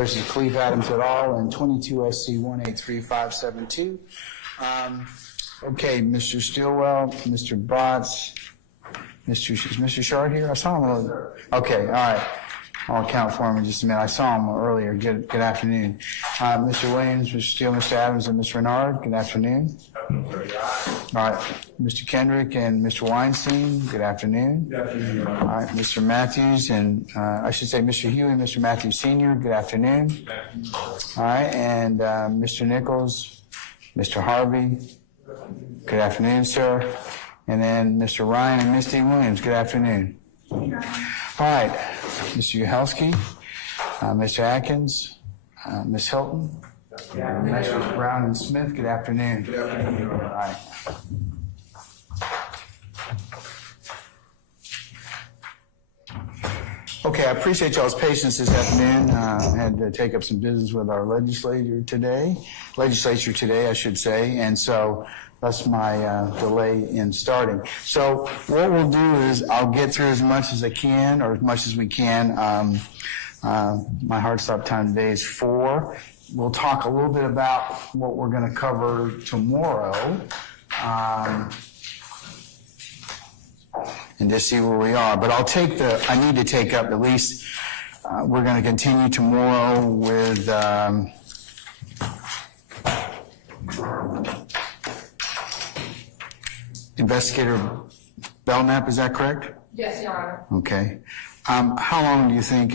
versus Cleve Adams et al. And 22 SC 183572. Okay, Mr. Stilwell, Mr. Botts, is Mr. Shard here? I saw him earlier. Okay, all right. I'll account for him in just a minute. I saw him earlier. Good afternoon. Mr. Williams, Mr. Steele, Mr. Adams, and Ms. Renard, good afternoon. All right. Mr. Kendrick and Mr. Weinstein, good afternoon. Good afternoon. All right. Mr. Matthews and, I should say Mr. Huey and Mr. Matthews Sr., good afternoon. Good afternoon. All right. And Mr. Nichols, Mr. Harvey, good afternoon, sir. And then Mr. Ryan and Misty Williams, good afternoon. All right. Mr. Uhelski, Mr. Atkins, Ms. Hilton, Mr. Brown and Smith, good afternoon. Good afternoon. All right. Okay, I appreciate y'all's patience this afternoon. I had to take up some business with our legislature today, I should say, and so that's my delay in starting. So what we'll do is I'll get through as much as I can, or as much as we can. My hard stop time today is 4. We'll talk a little bit about what we're going to cover tomorrow, and just see where we are. But I need to take up at least, we're going to continue tomorrow with, Investigator Belknap, is that correct? Yes, Your Honor. Okay. How long do you think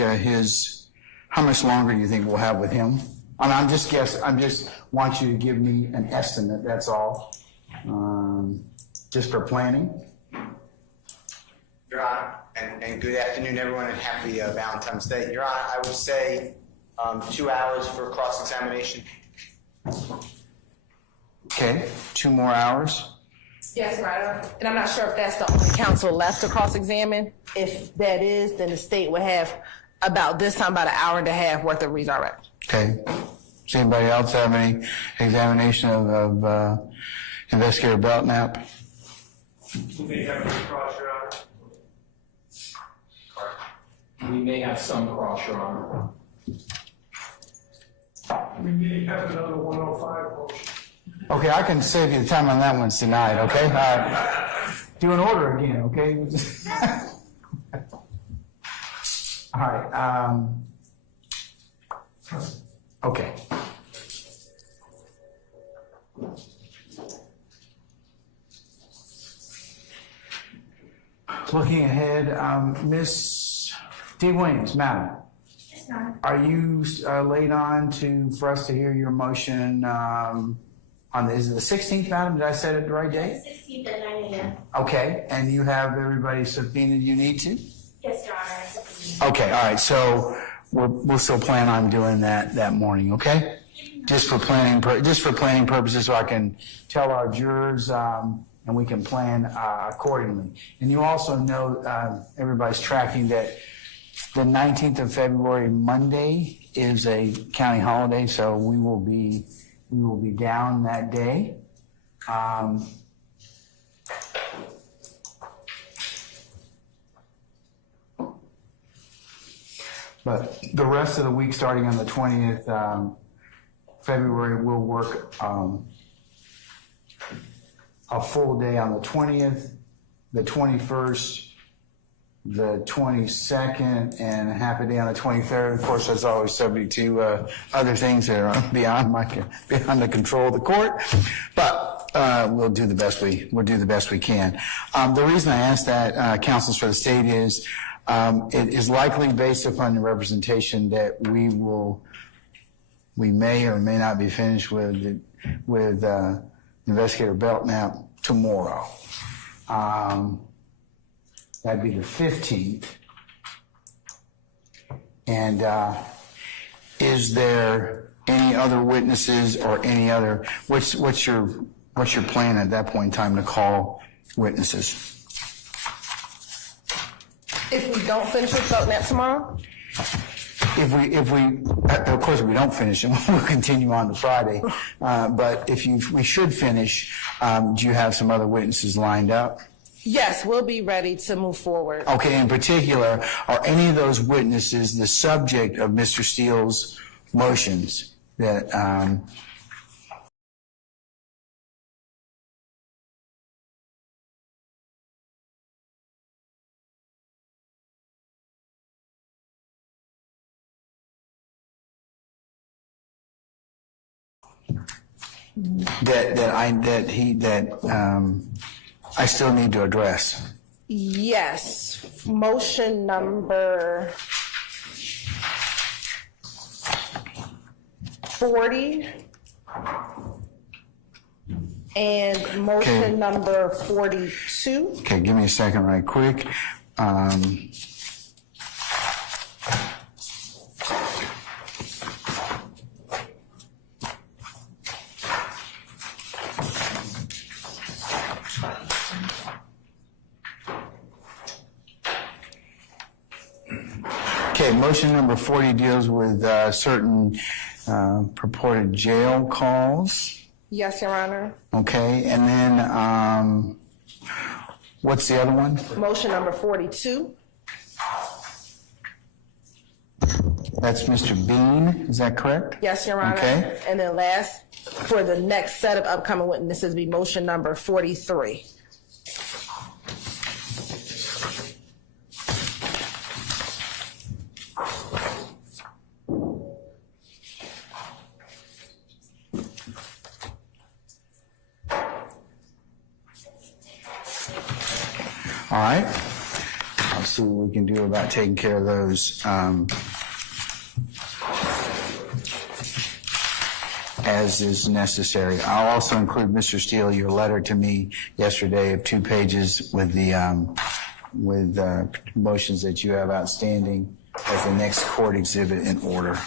how much longer do you think we'll have with him? I'm just want you to give me an estimate, that's all. Just for planning. Your Honor, and good afternoon, everyone, and happy Valentine's Day. Your Honor, I would say 2 hours for cross-examination. Okay, 2 more hours. Yes, Your Honor. And I'm not sure if that's the only counsel left to cross-examine. If that is, then the state would have about an hour and a half worth of redirect. Okay. Does anybody else have any examination of Investigator Belknap? We may have some cross, Your Honor. We may have some cross, Your Honor. We may have another 105 motion. Okay, I can save you the time on that one tonight, okay? Do an order again, okay? All right. Okay. Looking ahead, Miss D. Williams, madam. Yes, ma'am. Are you laid on for us to hear your motion is it the 16th, madam? Did I say it the right date? 16th at 9 a.m. Okay, and you have everybody subpoenaed you need to? Yes, Your Honor. Okay, all right, so we'll still plan on doing that morning, okay? Just for planning purposes, so I can tell our jurors and we can plan accordingly. And you also know, everybody's tracking that the 19th of February, Monday, is a county holiday, so we will be down that day. But the rest of the week, starting on the 20th February, we'll work a full day on the 20th, the 21st, the 22nd, and half a day on the 23rd. Of course, that's always subject to other things that are beyond the control of the court. But we'll do the best we can. The reason I asked that, counsels for the state, is it is likely based upon the representation that we may or may not be finished with Investigator Belknap tomorrow. That'd be the 15th. And is there any other witnesses or any other? What's your plan at that point in time to call witnesses? If we don't finish with Belknap tomorrow? If of course, if we don't finish it, we'll continue on to Friday. But we should finish, do you have some other witnesses lined up? Yes, we'll be ready to move forward. Okay, in particular, are any of those witnesses the subject of Mr. Steele's motions that, I still need to address. Yes, motion number 40 and motion Okay. number 42. Okay, give me a second right quick. Okay, motion number 40 deals with certain purported jail calls. Yes, Your Honor. Okay, and then what's the other one? Motion number 42. That's Mr. Bean, is that correct? Yes, Your Honor. Okay. And then last, for the next set of upcoming witnesses, be motion number 43. All right. I'll see what we can do about taking care of those as is necessary. I'll also include, Mr. Steele, your letter to me yesterday of 2 pages with the motions that you have outstanding as the next court exhibit in order.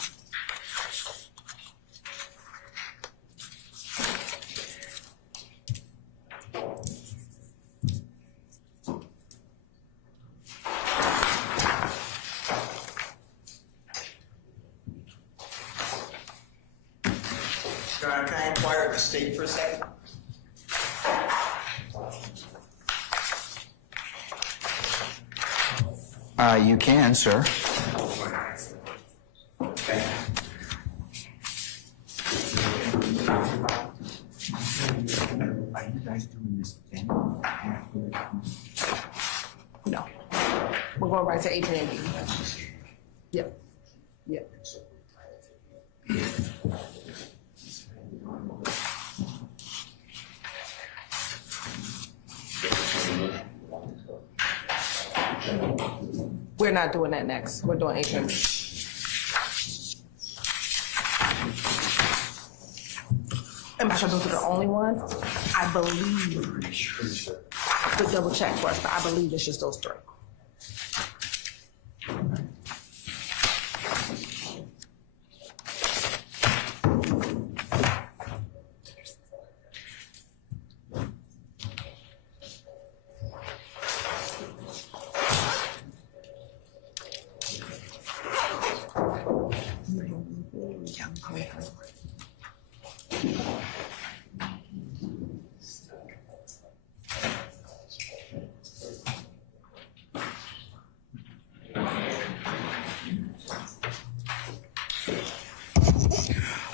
Your Honor, can I inquire of the state for a second? You can, sir. No. We're going right to H&M. Yep. Yep. We're not doing that next. We're doing H&M. Am I sure those are the only ones? I believe. To double check first, but I believe it's just those 3.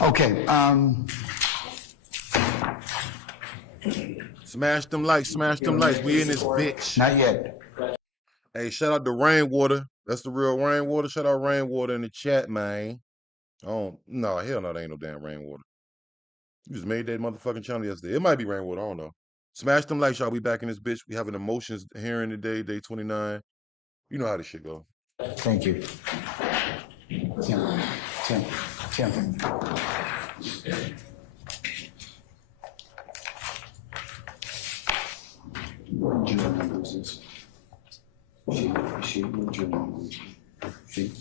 Okay, Smash them lights, we in this bitch. not yet. Hey, shout out to Rainwater. That's the real Rainwater. Shout out Rainwater in the chat, man. Oh, no, hell no, there ain't no damn Rainwater. You just made that motherfucking channel yesterday. It might be Rainwater, I don't know. Smash them lights, y'all. We back in this bitch. We having emotions hearing today, day 29. You know how this shit go. Thank you. Tim. What journal was this? What journal was she?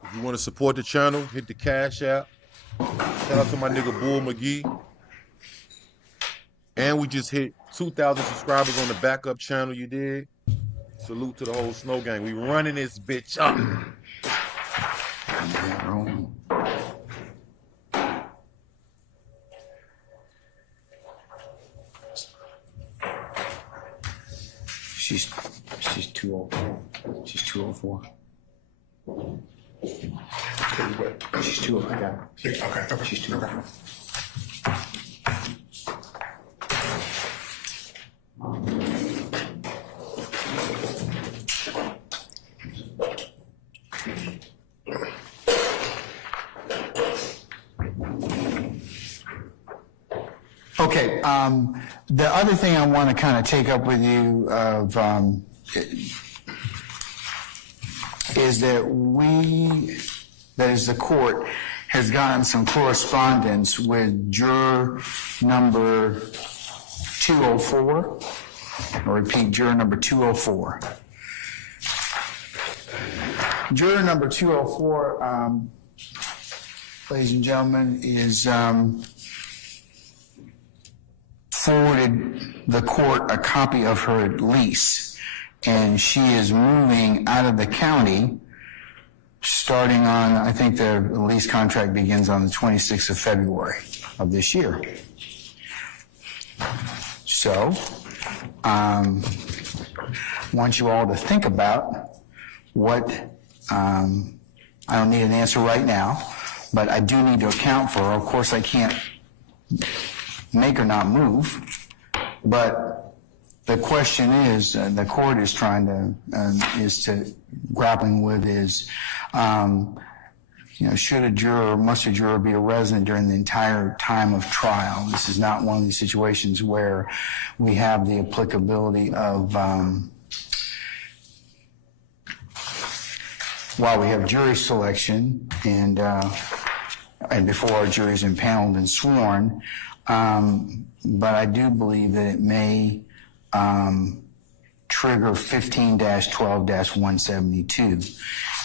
If you want to support the channel, hit the Cash App. Shout out to my nigga Bull McGee. And we just hit 2,000 subscribers on the backup channel, you did. Salute to the whole Snow Gang. We running this bitch up. She's 204. She's 204. She's 204. I got it. Okay. She's 204. Okay, the other thing I want to kind of take up with you is that the court has gotten some correspondence with juror number 204. I'll repeat, juror number 204. Juror number 204, ladies and gentlemen, is forwarded the court a copy of her lease, and she is moving out of the county starting on, I think the lease contract begins on the 26th of February of this year. So, I want you all to think about what, I don't need an answer right now, but I do need to account for her. Of course, I can't make her not move, but the question is, the court is trying to, grappling with is, should a juror, must a juror be a resident during the entire time of trial? This is not one of these situations where we have the applicability of, while we have jury selection and before our jury's impaneled and sworn, but I do believe that it may trigger 15-12-172.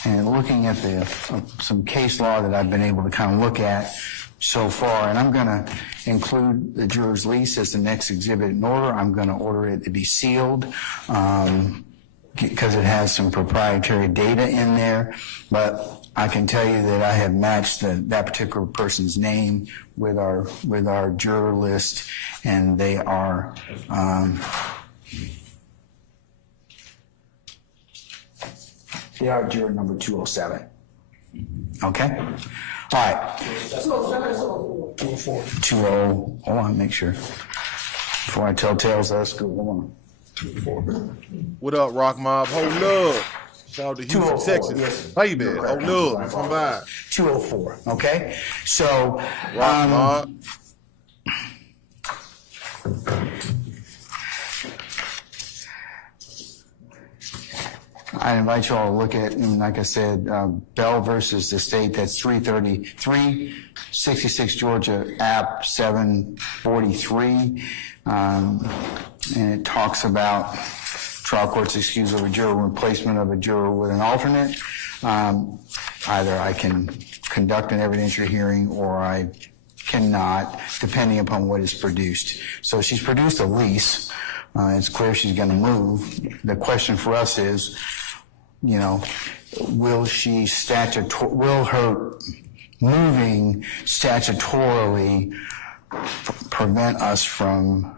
And looking at some case law that I've been able to kind of look at so far, and I'm going to include the juror's lease as the next exhibit in order. I'm going to order it to be sealed because it has some proprietary data in there, but I can tell you that I have matched that particular person's name with our juror list, and they are juror number 207. Okay? All right. 20. Hold on, make sure. Before I tell tales out of school, hold on. 204. What up, Rock Mob? Hold up. Shout out to Houston, Texas. Yes. How you been? Hold up. Come by. 204. Okay? So, Rock Mob. I invite you all to look at, and like I said, Bell versus the state, that's 366 Georgia App 743. And it talks about trial court's excuse of a juror, replacement of a juror with an alternate. Either I can conduct an evidentiary hearing or I cannot, depending upon what is produced. So she's produced a lease. It's clear she's going to move. The question for us is, will her moving statutorily prevent us from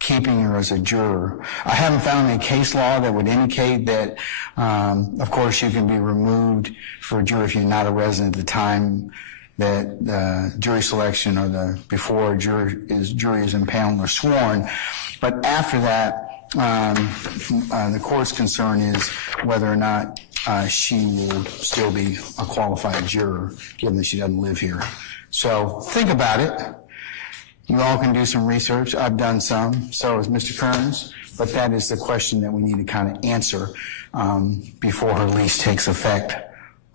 keeping her as a juror? I haven't found any case law that would indicate that, of course, you can be removed for a juror if you're not a resident at the time that the jury selection or before a jury is impaneled or sworn. But after that, the court's concern is whether or not she will still be a qualified juror, given that she doesn't live here. So think about it. You all can do some research. I've done some. So has Mr. Kearns. But that is the question that we need to kind of answer before her lease takes effect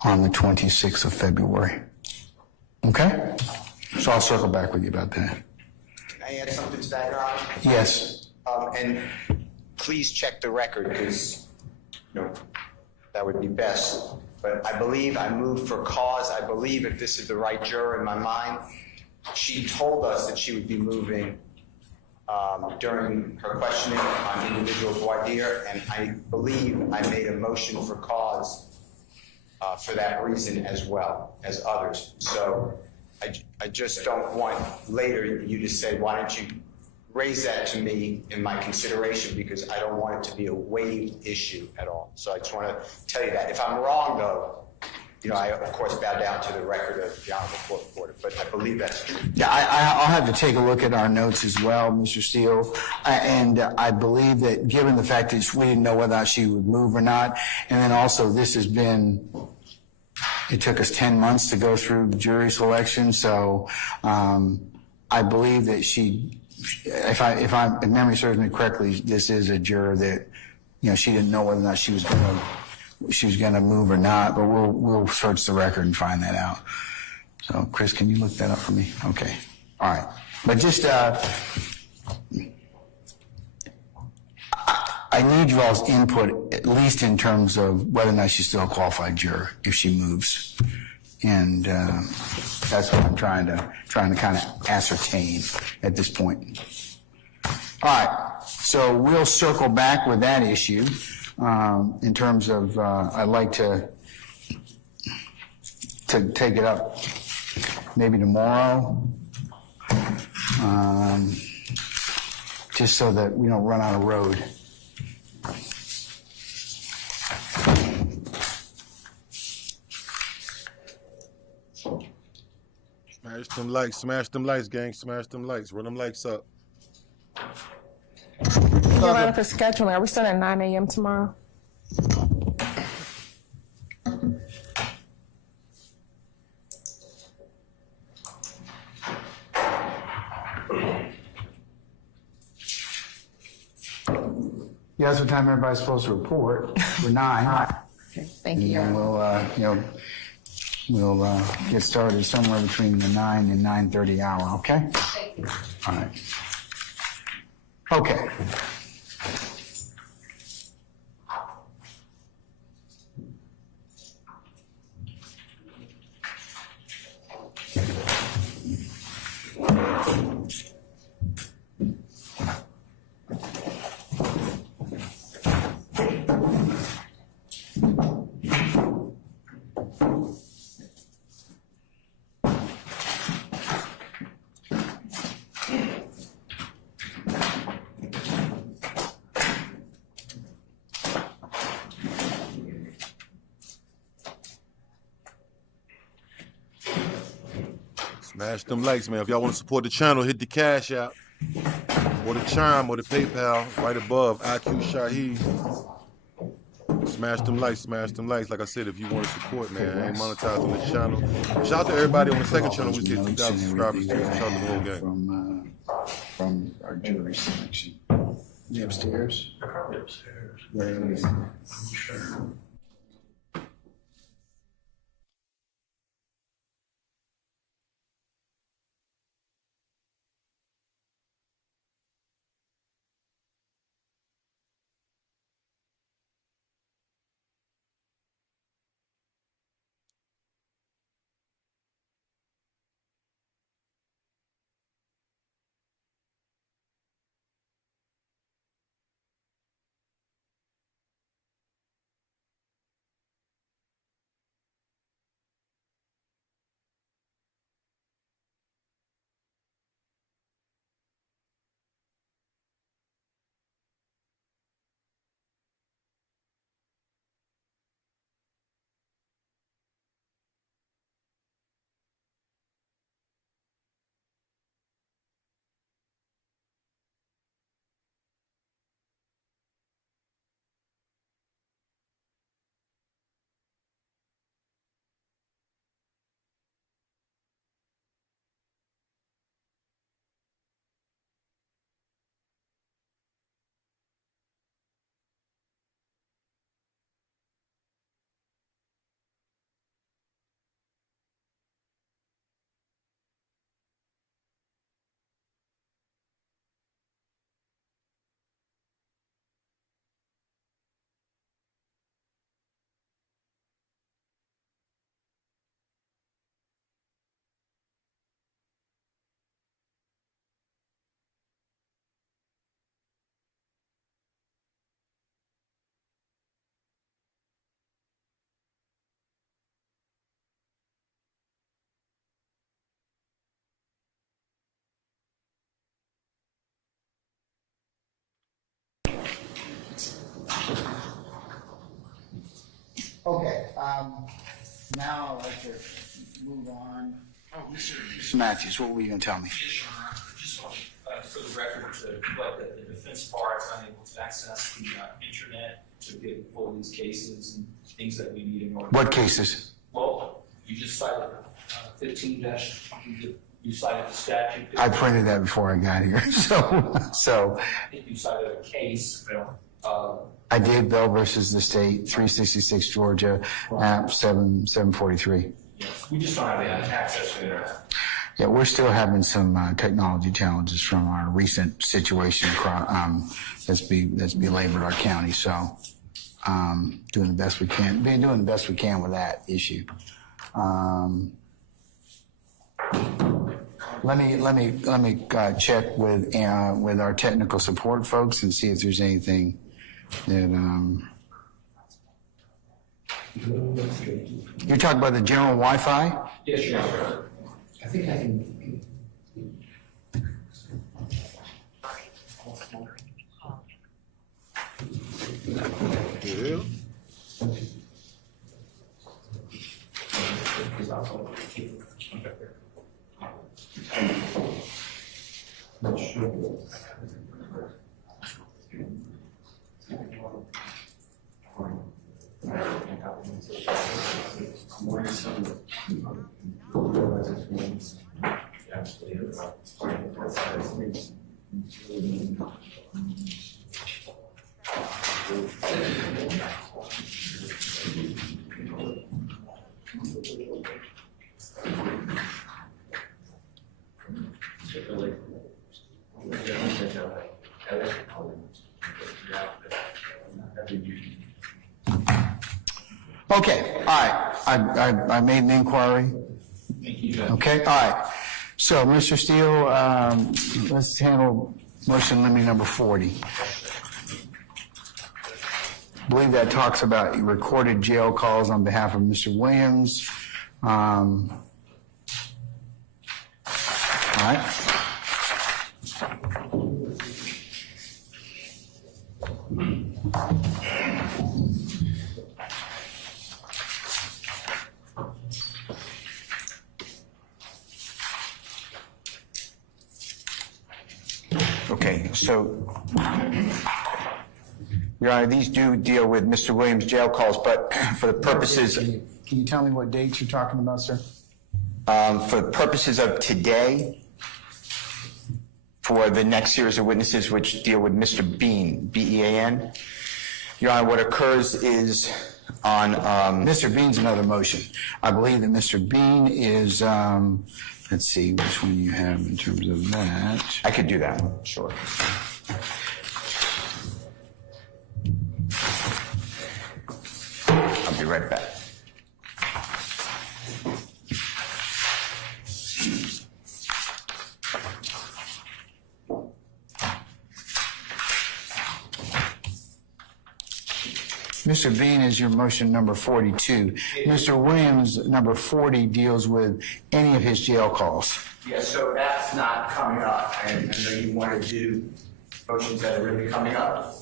on the 26th of February. Okay? So I'll circle back with you about that. Can I add something to that, Your Honor? Yes. And please check the record because, that would be best. But I believe I moved for cause. I believe if this is the right juror in my mind, she told us that she would be moving during her questioning on individual voir dire, and I believe I made a motion for cause for that reason as well as others. So I just don't want later you to say, why don't you raise that to me in my consideration, because I don't want it to be a waived issue at all. So I just want to tell you that. If I'm wrong, though, I, of course, bow down to the record of the Honorable Court Reporter, but I believe that's true. Yeah, I'll have to take a look at our notes as well, Mr. Steele. And I believe that given the fact that we didn't know whether she would move or not, and then also this has been, it took us 10 months to go through jury selection, so I believe that if memory serves me correctly, this is a juror that, she didn't know whether or not she was going to move or not, but we'll search the record and find that out. So, Chris, can you look that up for me? Okay. All right. But just, I need you all's input, at least in terms of whether or not she's still a qualified juror if she moves. And that's what I'm trying to kind of ascertain at this point. All right. So we'll circle back with that issue. In terms of, I'd like to take it up maybe tomorrow, just so that we don't run out of road. Smash them lights, gang, smash them lights, run them lights up. Your Honor, for scheduling, are we starting at 9 a.m. tomorrow? Yeah, that's what time everybody's supposed to report. We're 9. Okay, thank you, Your And Honor. we'll get started somewhere between the 9 and 9:30 hour, okay? All right. Okay. Smash them lights, man. If y'all want to support the channel, hit the Cash App or the Chime or the PayPal right above IQ Shaheed. Smash them lights, smash them lights. Like I said, if you want to support, man, I ain't monetizing the channel. Shout out to everybody on the second channel. We did 2,000 subscribers too. Shout out to the whole gang. From our jury selection. You upstairs? They're probably upstairs. Where is it? Sure. Okay, now I'd like to move on. Oh, Mr. Matthews, what were you gonna tell me? Yes, Your Honor. I just want, for the record, to reflect that the defense bar is unable to access the internet to get all these cases and things that we need in order. What cases? Well, you just cited 15 you cited the statute. I printed that before I got here, so I think you cited a case, I did Bell versus the state, 366 Georgia, app 743. yes, we just don't have the access to the internet. Yeah, we're still having some technology challenges from our recent situation that's belabored our county. So, doing the best we can. Doing the best we can with that issue. Let me check with our technical support folks and see if there's anything that you're talking about the general Wi-Fi. Yes, Your Honor. I think I can. Yeah. Okay, all right. I made an inquiry. Thank you, Judge. Okay, all right. So, Mr. Steele, let's handle motion limit number 40. I believe that talks about recorded jail calls on behalf of Mr. Williams. All right. Okay, so, Your Honor, these do deal with Mr. Williams' jail calls, but for the purposes, can you tell me what dates you're talking about, sir? For the purposes of today, for the next series of witnesses which deal with Mr. Bean, B-E-A-N, Your Honor, what occurs is on, Mr. Bean's another motion. I believe that Mr. Bean is, let's see which one you have in terms of that. I could do that one, sure. I'll be right back. Mr. Bean is your motion number 42. Mr. Williams, number 40, deals with any of his jail calls. Yeah, so that's not coming up. I know you want to do motions that are really coming up.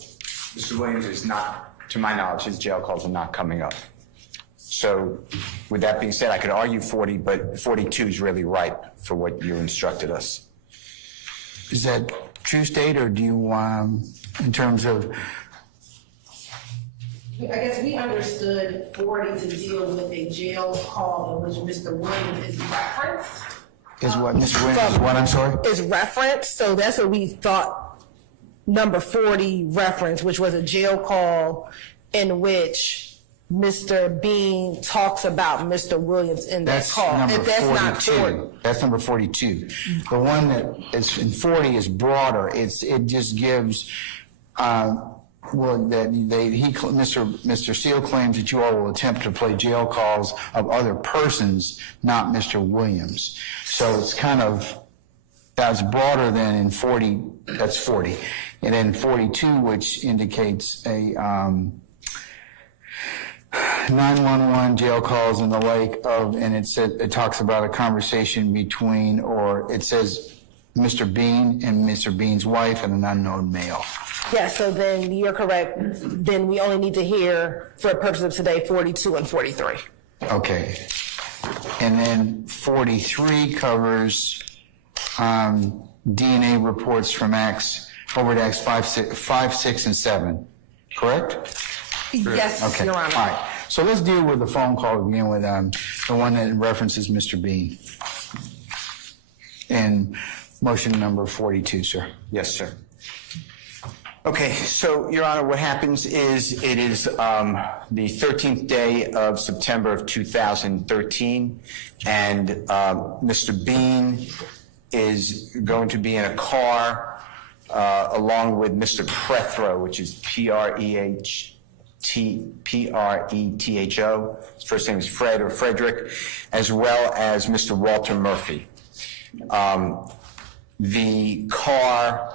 Mr. Williams is not, to my knowledge, his jail calls are not coming up. So with that being said, I could argue 40, but 42 is really ripe for what you instructed us. Is that true state, or do you, in terms of... I guess we understood 40 to deal with a jail call in which Mr. Williams is referenced. Is what, Mr. Williams, is what, I'm sorry? Is referenced, so that's what we thought number 40 referenced, which was a jail call in which Mr. Bean talks about Mr. Williams in that That's call. number If that's 42. not 40. That's number 42. The one that is in 40 is broader. It just gives, Mr. Steele claims that you all will attempt to play jail calls of other persons, not Mr. Williams. So it's kind of, that's broader than in 40, that's 40. And then 42, which indicates a 911 jail calls and the like of, and it talks about a conversation between, or it says Mr. Bean and Mr. Bean's wife and an unknown male. Yes, so then you're correct. Then we only need to hear, for the purpose of today, 42 and 43. Okay. And then 43 covers DNA reports from acts, over to acts 5, 6, and 7, correct? Yes, Okay, Your all Honor. right. So let's deal with the phone call to begin with, the one that references Mr. Bean. And motion number 42, sir. Yes, sir. Okay, so, Your Honor, what happens is it is the 13th day of September of 2013, and Mr. Bean is going to be in a car along with Mr. Prethro, which is Pretho. His first name is Fred or Frederick, as well as Mr. Walter Murphy. The car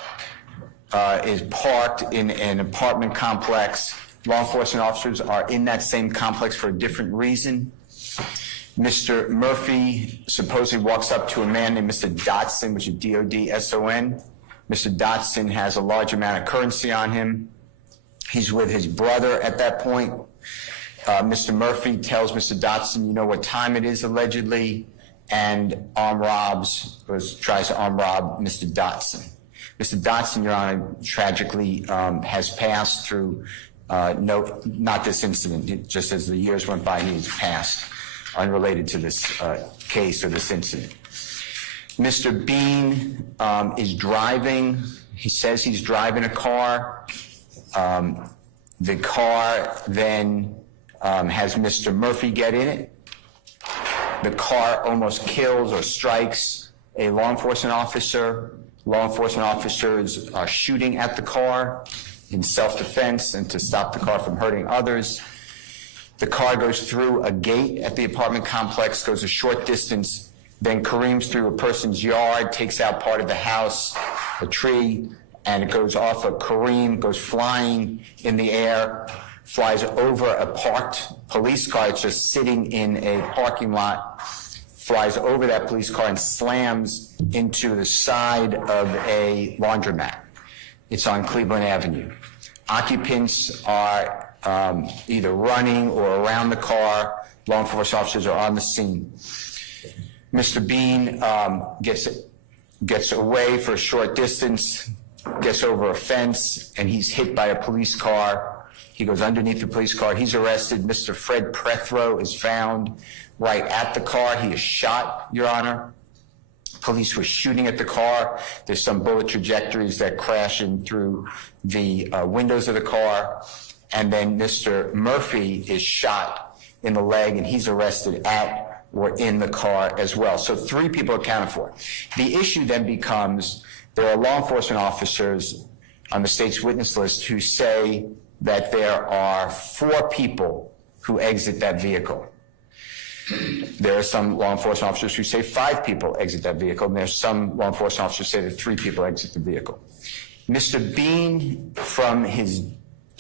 is parked in an apartment complex. Law enforcement officers are in that same complex for a different reason. Mr. Murphy supposedly walks up to a man named Mr. Dotson, which is D-O-D-S-O-N. Mr. Dotson has a large amount of currency on him. He's with his brother at that point. Mr. Murphy tells Mr. Dotson, you know what time it is, allegedly, and tries to arm rob Mr. Dotson. Mr. Dotson, Your Honor, tragically has passed through, not this incident, just as the years went by, he has passed, unrelated to this case or this incident. Mr. Bean is driving. He says he's driving a car. The car then has Mr. Murphy get in it. The car almost kills or strikes a law enforcement officer. Law enforcement officers are shooting at the car in self-defense and to stop the car from hurting others. The car goes through a gate at the apartment complex, goes a short distance, then careens through a person's yard, takes out part of the house, a tree, and it goes off a careen, goes flying in the air, flies over a parked police car. It's just sitting in a parking lot, flies over that police car and slams into the side of a laundromat. It's on Cleveland Avenue. Occupants are either running or around the car. Law enforcement officers are on the scene. Mr. Bean gets away for a short distance, gets over a fence, and he's hit by a police car. He goes underneath the police car. He's arrested. Mr. Fred Prethro is found right at the car. He is shot, Your Honor. Police were shooting at the car. There's some bullet trajectories that crash in through the windows of the car. And then Mr. Murphy is shot in the leg, and he's arrested at or in the car as well. So 3 people accounted for. The issue then becomes there are law enforcement officers on the state's witness list who say that there are 4 people who exit that vehicle. There are some law enforcement officers who say 5 people exit that vehicle, and there's some law enforcement officers who say that 3 people exit the vehicle. Mr. Bean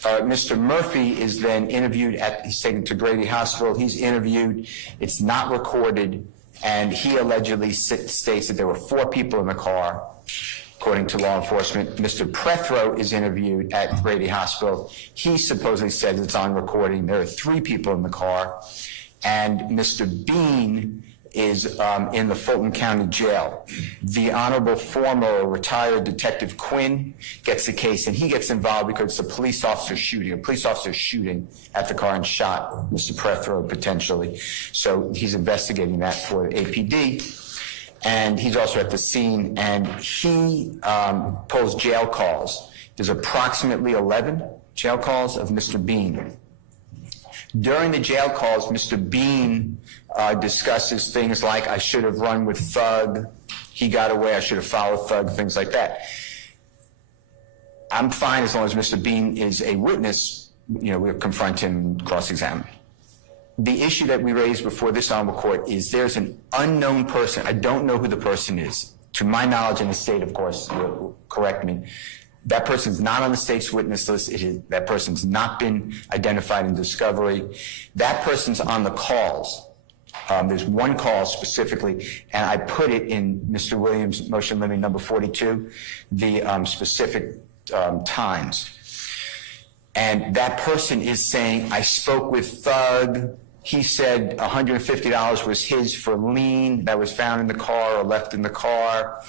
Mr. Murphy is then interviewed he's taken to Grady Hospital. He's interviewed. It's not recorded, and he allegedly states that there were 4 people in the car, according to law enforcement. Mr. Prethro is interviewed at Grady Hospital. He supposedly says it's on recording. There are 3 people in the car, and Mr. Bean is in the Fulton County Jail. The Honorable former retired Detective Quinn gets the case, and he gets involved because it's a police officer shooting. A police officer shooting at the car and shot Mr. Prethro potentially. So he's investigating that for APD. And he's also at the scene, and he pulls jail calls. There's approximately 11 jail calls of Mr. Bean. During the jail calls, Mr. Bean discusses things like, I should have run with Thug, he got away, I should have followed Thug, things like that. I'm fine as long as Mr. Bean is a witness, we'll confront him and cross-examine. The issue that we raised before this honorable court is there's an unknown person. I don't know who the person is. To my knowledge, in the state, of course, will correct me, that person's not on the state's witness list. That person's not been identified in discovery. That person's on the calls. There's one call specifically, and I put it in Mr. Williams' motion limiting number 42, the specific times. And that person is saying, I spoke with Thug. He said $150 was his for lien that was found in the car or left in the car.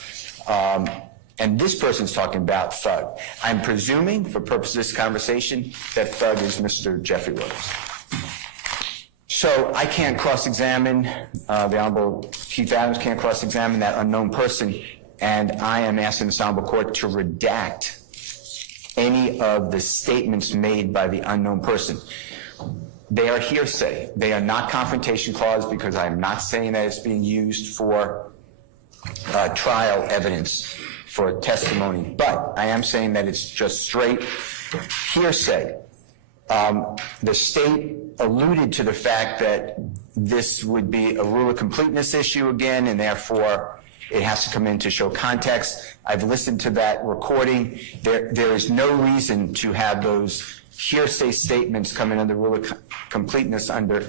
And this person's talking about Thug. I'm presuming, for purposes of this conversation, that Thug is Mr. Jeffrey Williams. So I can't cross-examine, the Honorable Chief Adams can't cross-examine that unknown person, and I am asking this Honorable Court to redact any of the statements made by the unknown person. They are hearsay. They are not confrontation clause because I'm not saying that it's being used for trial evidence, for testimony, but I am saying that it's just straight hearsay. The state alluded to the fact that this would be a rule of completeness issue again, and therefore it has to come in to show context. I've listened to that recording. There is no reason to have those hearsay statements come in under rule of completeness under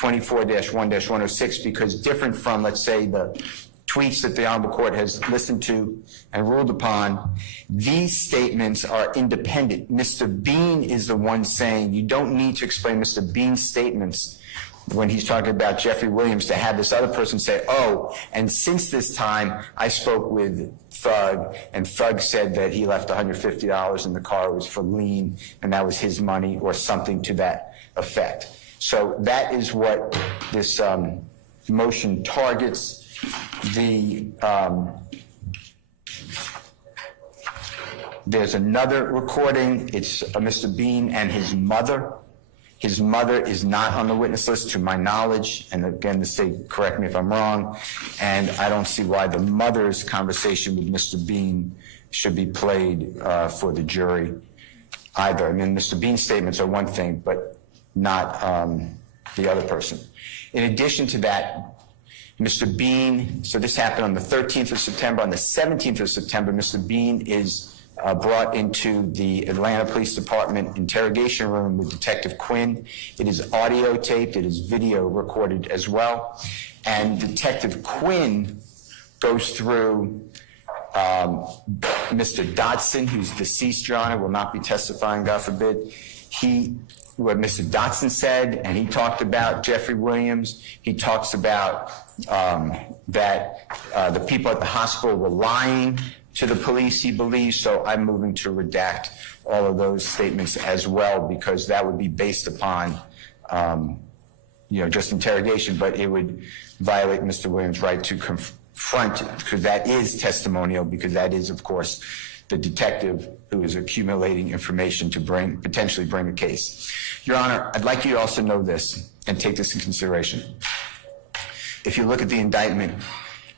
24-1-106 because different from, let's say, the tweets that the Honorable Court has listened to and ruled upon, these statements are independent. Mr. Bean is the one saying you don't need to explain Mr. Bean's statements when he's talking about Jeffrey Williams to have this other person say, oh, and since this time I spoke with Thug, and Thug said that he left $150 in the car, it was for lien, and that was his money or something to that effect. So that is what this motion targets. There's another recording. It's Mr. Bean and his mother. His mother is not on the witness list to my knowledge, and again, the state, correct me if I'm wrong, and I don't see why the mother's conversation with Mr. Bean should be played for the jury either. I mean, Mr. Bean's statements are one thing, but not the other person. In addition to that, Mr. Bean, so this happened on the 13th of September. On the 17th of September, Mr. Bean is brought into the Atlanta Police Department interrogation room with Detective Quinn. It is audio taped, it is video recorded as well. And Detective Quinn goes through Mr. Dodson, who's deceased, Your Honor, will not be testifying, God forbid. What Mr. Dodson said, and he talked about Jeffrey Williams. He talks about that the people at the hospital were lying to the police, he believes, so I'm moving to redact all of those statements as well because that would be based upon, just interrogation, but it would violate Mr. Williams' right to confront, because that is testimonial, because that is, of course, the detective who is accumulating information to potentially bring a case. Your Honor, I'd like you to also know this and take this in consideration. If you look at the indictment,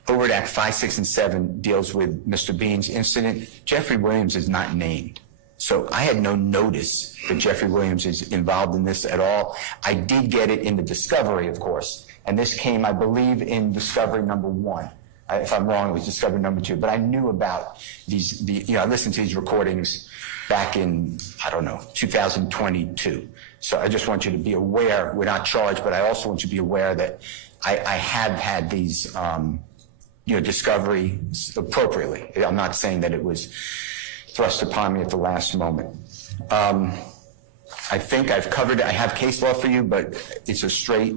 Overt Act 5, 6, and 7 deals with Mr. Bean's incident. Jeffrey Williams is not named. So I had no notice that Jeffrey Williams is involved in this at all. I did get it in the discovery, of course. And this came, I believe, in discovery number 1. If I'm wrong, it was discovery number 2. But I knew about these, I listened to these recordings back in, 2022. So I just want you to be aware, we're not charged, but I also want you to be aware that I have had these, discovery appropriately. I'm not saying that it was thrust upon me at the last moment. I think I've covered it. I have case law for you, but it's a straight,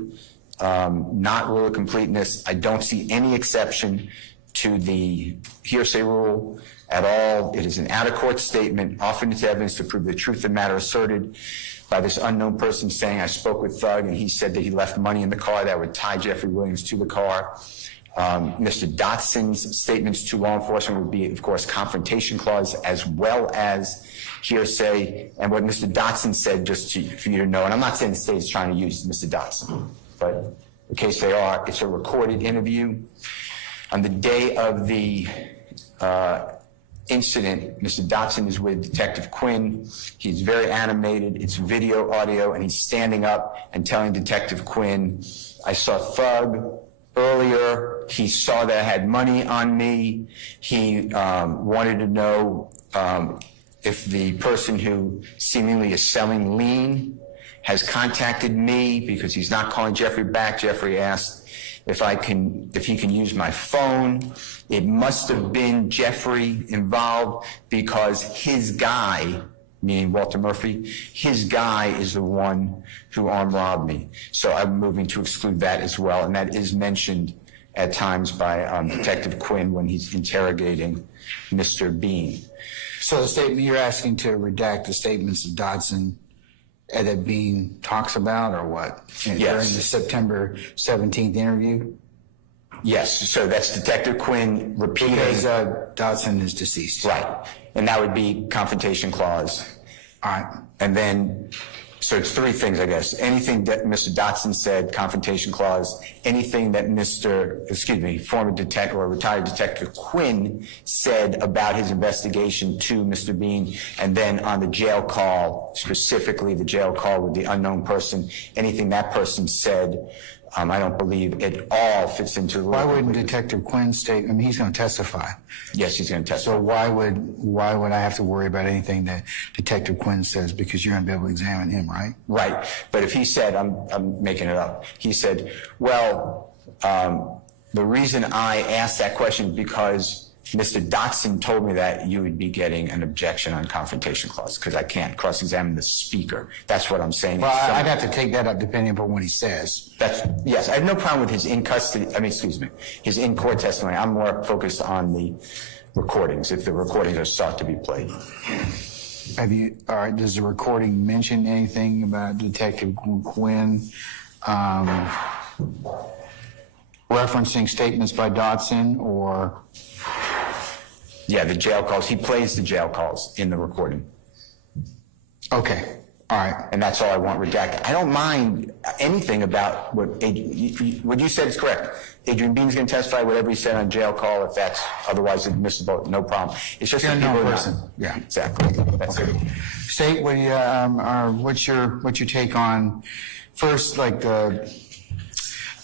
not rule of completeness. I don't see any exception to the hearsay rule at all. It is an out-of-court statement offered into evidence to prove the truth of the matter asserted by this unknown person saying, I spoke with Thug, and he said that he left money in the car that would tie Jeffrey Williams to the car. Mr. Dotson's statements to law enforcement would be, of course, confrontation clause as well as hearsay. And what Mr. Dotson said, for you to know, and I'm not saying the state is trying to use Mr. Dotson, but in case they are, it's a recorded interview. On the day of the incident, Mr. Dotson is with Detective Quinn. He's very animated. It's video, audio, and he's standing up and telling Detective Quinn, I saw Thug earlier. He saw that I had money on me. He wanted to know if the person who seemingly is selling lien has contacted me because he's not calling Jeffrey back. Jeffrey asked if he can use my phone. It must have been Jeffrey involved because his guy, meaning Walter Murphy, his guy is the one who armed robbed me. So I'm moving to exclude that as well, and that is mentioned at times by Detective Quinn when he's interrogating Mr. Bean. So the statement, you're asking to redact the statements of Dodson that Bean talks about, or what? Yes. During the September 17th interview? Yes, so that's Detective Quinn repeating. Because Dodson is deceased. Right, and that would be confrontation clause. All right. And then, so it's three things, I guess. Anything that Mr. Dotson said, confrontation clause. Anything that former detective or retired Detective Quinn said about his investigation to Mr. Bean. And then on the jail call, specifically the jail call with the unknown person, anything that person said, I don't believe it all fits into the. Why wouldn't Detective Quinn state, I mean, he's going to testify. Yes, he's going to testify. So why would I have to worry about anything that Detective Quinn says, because you're going to be able to examine him, right? Right, but if he said, I'm making it up, he said, well, the reason I asked that question is because Mr. Dotson told me that you would be getting an objection on confrontation clause because I can't cross-examine the speaker. That's what I'm saying. Well, I'd have to take that up depending upon what he says. Yes, I have no problem with his his in-court testimony. I'm more focused on the recordings, if the recordings are sought to be played. All right, does the recording mention anything about Detective Quinn referencing statements by Dodson or? Yeah, the jail calls. He plays the jail calls in the recording. Okay, all right. And that's all I want redacted. I don't mind anything about what you said is correct. Adrian Bean's going to testify whatever he said on jail call. If that's otherwise admissible, no problem. It's just that people are person. not. Yeah, Exactly. That's it. State, what's your take on first, like the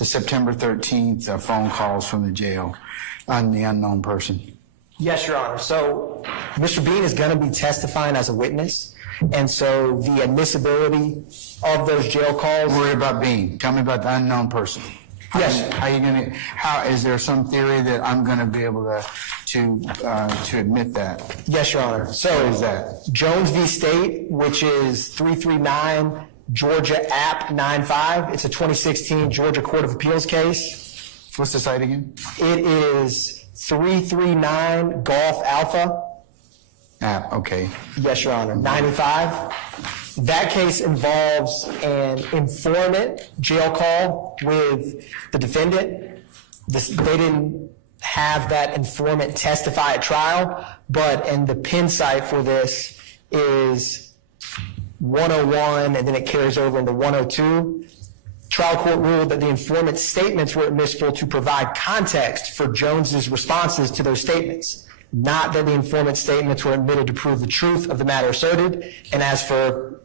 September 13th phone calls from the jail on the unknown person? Yes, Your Honor. So Mr. Bean is going to be testifying as a witness, and so the admissibility of those jail calls. Worried about Bean. Tell me about the unknown person. Yes. How is there some theory that I'm going to be able to admit that? Yes, Your Honor. So What is that? Jones v. State, which is 339 Georgia App 95. It's a 2016 Georgia Court of Appeals case. What's the site again? It is 339 Golf Alpha. Okay. Yes, Your Honor. 95. That case involves an informant jail call with the defendant. They didn't have that informant testify at trial, and the pin site for this is 101, and then it carries over into 102. Trial court ruled that the informant's statements were admissible to provide context for Jones's responses to those statements, not that the informant's statements were admitted to prove the truth of the matter asserted. And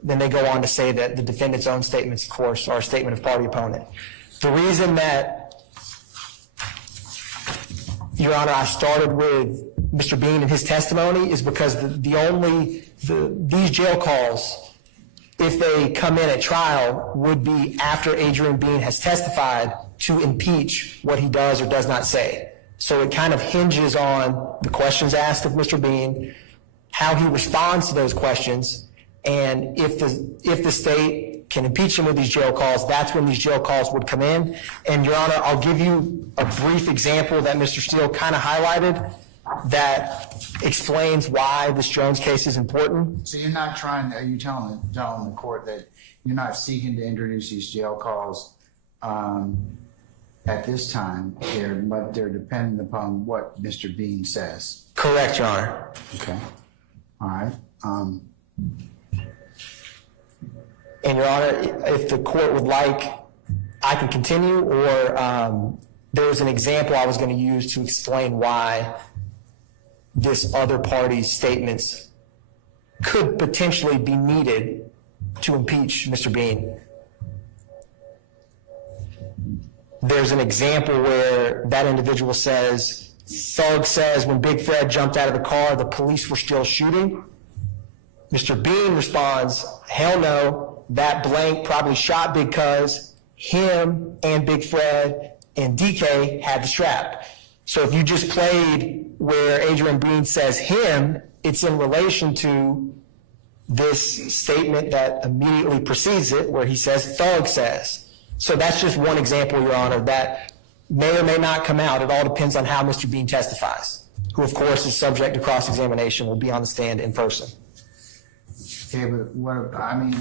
then they go on to say that the defendant's own statements, of course, are a statement of party opponent. The reason that, Your Honor, I started with Mr. Bean and his testimony is because these jail calls, if they come in at trial, would be after Adrian Bean has testified to impeach what he does or does not say. So it kind of hinges on the questions asked of Mr. Bean, how he responds to those questions, and if the state can impeach him with these jail calls, that's when these jail calls would come in. And Your Honor, I'll give you a brief example that Mr. Steele kind of highlighted that explains why this Jones case is important. So you're not are you telling the court that you're not seeking to introduce these jail calls at this time, but they're dependent upon what Mr. Bean says? Correct, Your Honor. Okay. All right. And Your Honor, if the court would like, I can continue, or there was an example I was going to use to explain why this other party's statements could potentially be needed to impeach Mr. Bean. There's an example where that individual says, Thug says when Big Fred jumped out of the car, the police were still shooting. Mr. Bean responds, hell no, that blank probably shot Big Cuz, him and Big Fred and DK had the strap. So if you just played where Adrian Bean says him, it's in relation to this statement that immediately precedes it, where he says Thug says. So that's just one example, Your Honor, that may or may not come out. It all depends on how Mr. Bean testifies, who of course is subject to cross-examination, will be on the stand in person. Okay, but what, I mean,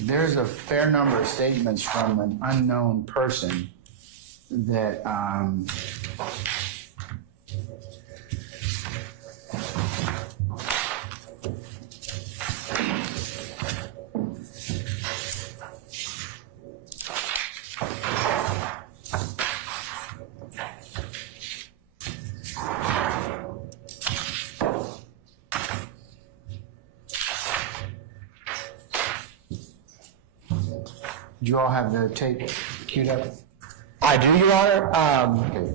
there's a fair number of statements from an unknown person that, do you all have the tape queued up? I do, Your Honor. Okay.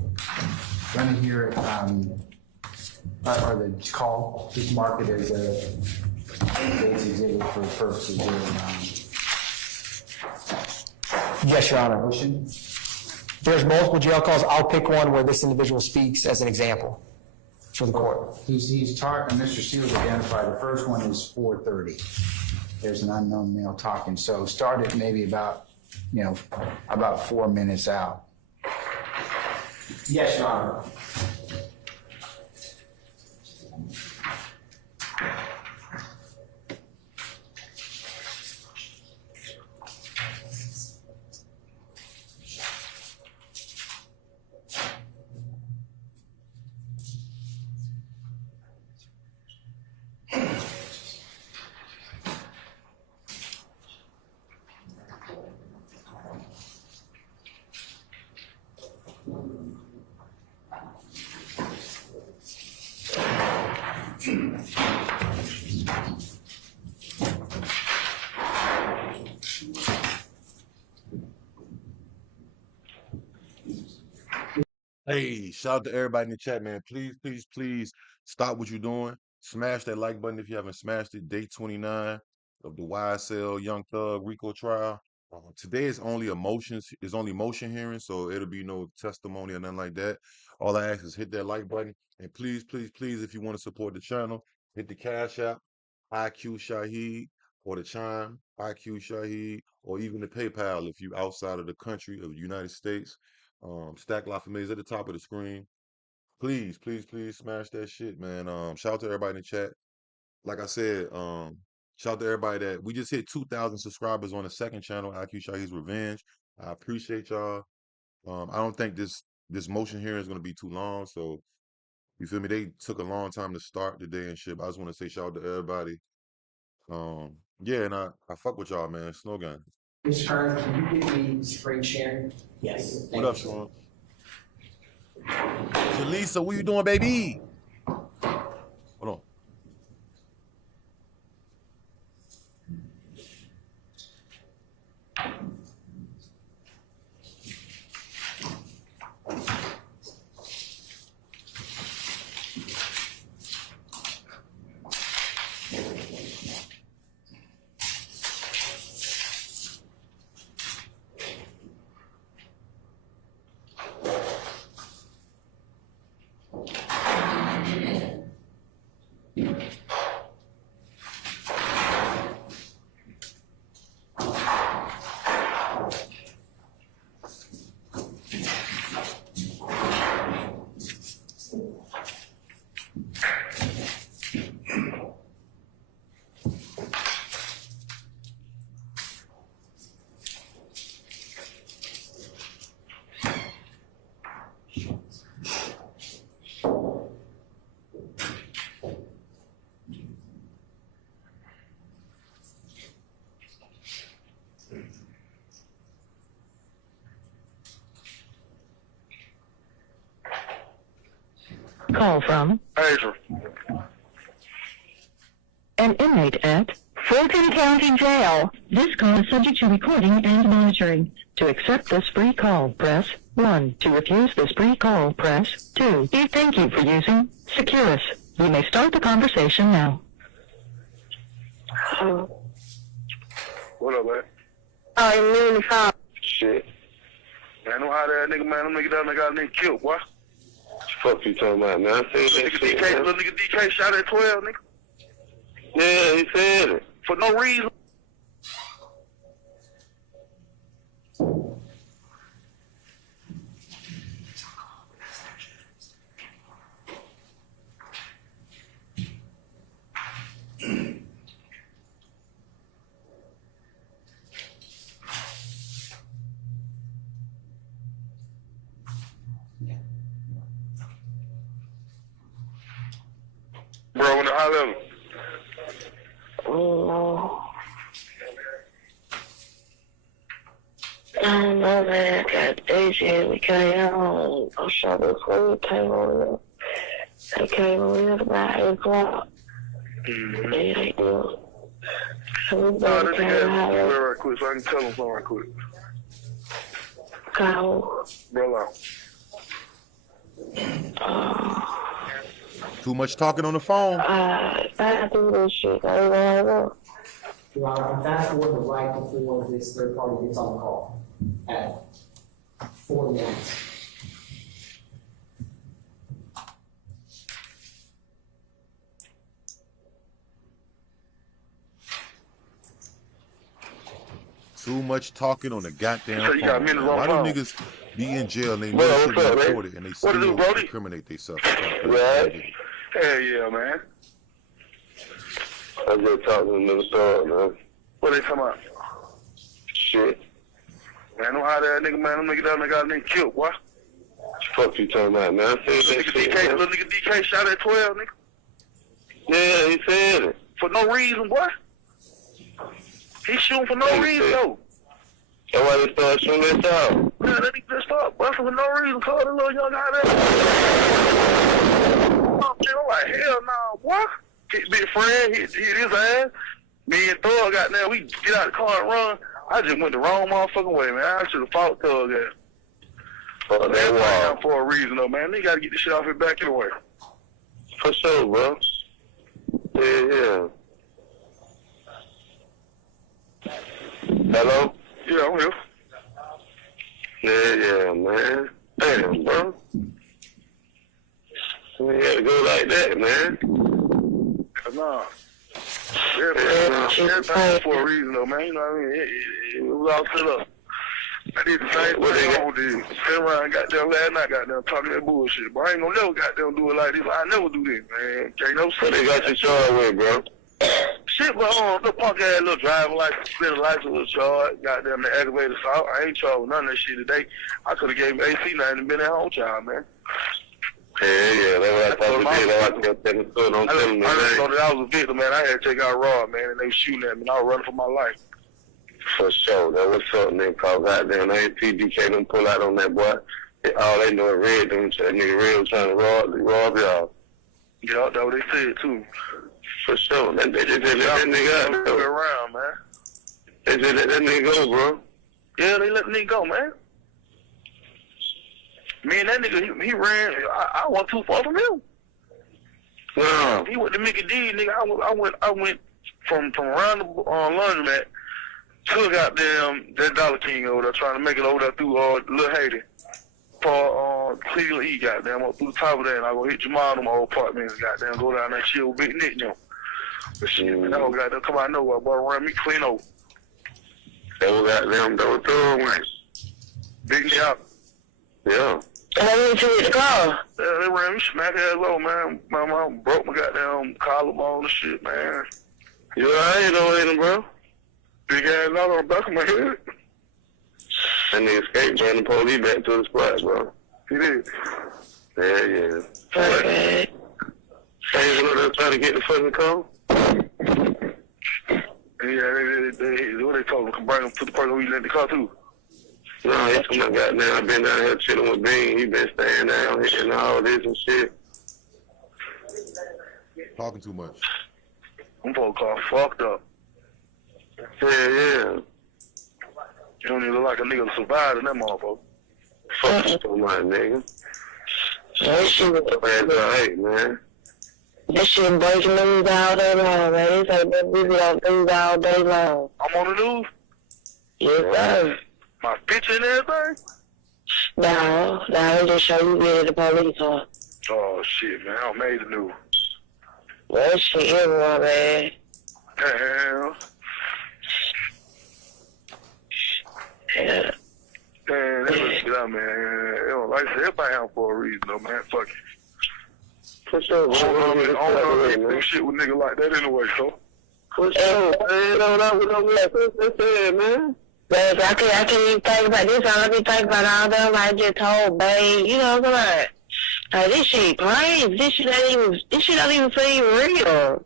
Let me hear it, or the call, just mark it as a base exhibit for purposes of, Yes, Your Honor. motion. There's multiple jail calls. I'll pick one where this individual speaks as an example for the court. He's talking, Mr. Seals identified, the first one is 4:30. There's an unknown male talking, so start it maybe about, about 4 minutes out. Yes, Your Honor. Hey, shout out to everybody in the chat, man. Please, please, please stop what you're doing. Smash that like button if you haven't smashed it. Day 29 of the YSL Young Thug Rico trial. Today is only motion hearing, so it'll be no testimony or nothing like that. All I ask is hit that like button, and please, please, please, if you want to support the channel, hit the Cash App, IQ Shaheed, or the Chime, IQ Shaheed, or even the PayPal if you outside of the country of the United States. Stack La Familia is at the top of the screen. Please, please, please smash that shit, man. Shout out to everybody in the chat. Like I said, shout out to everybody that we just hit 2,000 subscribers on the second channel, IQ Shaheed's Revenge. I appreciate y'all. I don't think this motion hearing is gonna be too long, so you feel me? They took a long time to start the day and shit. But I just want to say shout out to everybody. Yeah, and I fuck with y'all, man. Snow Gang. Ms. Kern, can you give me screen sharing? Yes. What up, Sean? Jaleesa, what you doing, baby? Hold on. Call from Hazel. an inmate at Fulton County Jail. This call is subject to recording and monitoring. To accept this free call, press 1. To refuse this free call, press 2. Thank you for using Securus. You may start the conversation now. What up, man? I'm really fine. Shit. Man, know how that nigga, man, them nigga down there got a nigga killed, boy. Fuck you talking about, man? I said that Nigga shit, DK, man. little nigga DK shot at 12, nigga. Yeah, he said it. For no reason. Bro, when the high level. I don't know, man. I got AJ. We came home. I'm sure the crew came over. They came over about 8 o'clock. Mm-hmm. Yeah, they do. So we Nah, both that came nigga out. asked me right quick, so I can tell him something right quick. Go. Bro, Too much talking on the phone. I do this shit. I don't know. Your Honor, I'm fast forward right before this third party gets on the call at 4 minutes. Too much talking on the goddamn So you got phone. minutes Man. on Why do phone? niggas be in jail and they Bro, know what's shit be up, man? recorded and they What it do, still Brody? incriminate themselves? Right. hell yeah, man. I just talked to another story, man. What they talking about? Shit. Man, know how that nigga, man, them nigga down there got a nigga killed, boy. Fuck you talking about, man? I said that Nigga shit, DK, man. little nigga DK shot at 12, nigga. Yeah, he said it. For no reason, boy. He shooting for no Hey, reason, hey. though. That's why they started shooting this out. Man, that nigga just start busting for no reason. Call the little young guy there. I'm like, hell no, boy. Hit big friend, hit his ass. Me and Thug got there. We get out the car and run. I just went the wrong motherfucking way, man. I should have fought Thug ass. Fuck that That's wall. for a reason, though, man. They got to get this shit off his back anyway. For sure, bro. Yeah. Hello? Yeah, I'm here. Yeah, man. Damn, bro. We had to go like that, man. Nah. Everything for a reason, though, man. You know what I mean? It was all set up. I did the same thing I did. Sit around, goddamn, last night, goddamn, talking that bullshit. But I ain't gonna never goddamn do it like this. I never do this, man. Can't no What shit. they got you charged with, bro? Shit, but little punk ass little driving license, split a license, little charge, goddamn, the aggravated assault. I ain't charged with none of that shit today. I could have gave him AC nothing and been at home child, man. Yeah, that's what I thought you did. That's why I kept telling you, don't tell me, I just man. thought that I was a victim, man. I had to take out Raw, man, and they was shooting at me, and I was running for my life. For sure. That was something they called goddamn APDK them pull out on that boy. All they know is Red, them that nigga Red was trying to rob y'all. Yeah, that's what they said, too. For sure. They just let that nigga out. Go though. around, man. They just let that nigga go, bro. Yeah, they let the nigga go, man. Me and that nigga, he ran. I wasn't too far from him. No. He went to Mickey D, nigga. I went from around the laundromat to goddamn that Dollar King over there, trying to make it over there through Little Haiti. For Cleveland E, goddamn, up through the top of that, and I go hit Jamal in my old apartment, goddamn, go down there and chill with Big Nick, you know. But shit, man, that whole goddamn come out of nowhere, boy, run me clean over. That was goddamn double throwaway. Big Nick out. Yeah. How did you hit the car? Yeah, they ran me smack ass low, man. My mom broke my goddamn collarbone and shit, man. You alright over there, bro? Big ass knot on the back of my head. That nigga escaped, ran the police back to the spot, bro. He did. Yeah. Okay. Hey, you know they're trying to get the fucking car? Yeah, what they told him, come bring him to the park where we let the car too. No, he's come up, goddamn. I've been down here chilling with Bean. He been staying down here and all this and shit. Talking too much. Them folks car fucked up. Yeah. You don't even look like a nigga to survive in that motherfucker. Fuck you so much, nigga. That shit, Man, alright, man. that shit breaking news all day long, man. It's like that busy on news all day long. I'm on the news. Yes, sir. My picture and everything. No, I just show you where the police are. Oh, shit, man. I don't made the news. That shit everywhere, man. Damn. Yeah. Man, that's what shit out, man. You know, like I said, everybody out for a reason, though, man. Fuck it. For sure. I don't do shit with niggas like that anyway, so. For sure, man. That was over there. Man. But I can't even think about this. All I can think about all them I just told, babe. You know what I'm saying? Like, this shit crazy. This shit don't even seem real.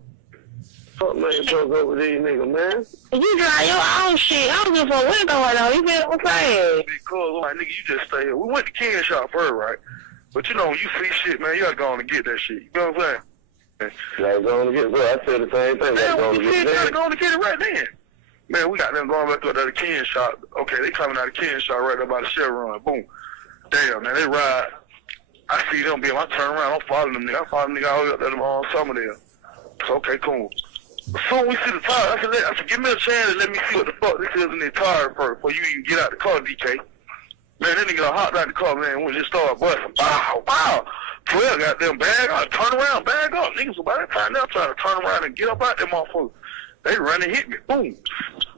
Fuck man, broke up with these niggas, man. You drive your own shit. I don't give a fuck what's going on. You feel what I'm saying? Because, like, nigga, you just stay here. We went to Ken shop first, right? But you know, when you see shit, man, you gotta go on and get that shit. You know what I'm saying? You gotta go on and get it. I said the same thing. Man, when you see it, you gotta go on and get it right then. Man, we got them going back to the Ken shop. Okay, they coming out of Ken shop right up by the Chevron. Boom. Damn, man, they ride. I see them, I turn around, I'm following them niggas. I follow them niggas all the way up there on Summerdale. So, okay, cool. As soon as we see the tire, I said, give me a chance and let me see what the fuck this is in the tire first before you even get out the car, DK. Man, that nigga hopped out the car, man, we just started busting. Bow, bow. 12 got them bag up, turn around, bag up. Niggas by that time, they're trying to turn around and get up out them motherfuckers. They run and hit me. Boom.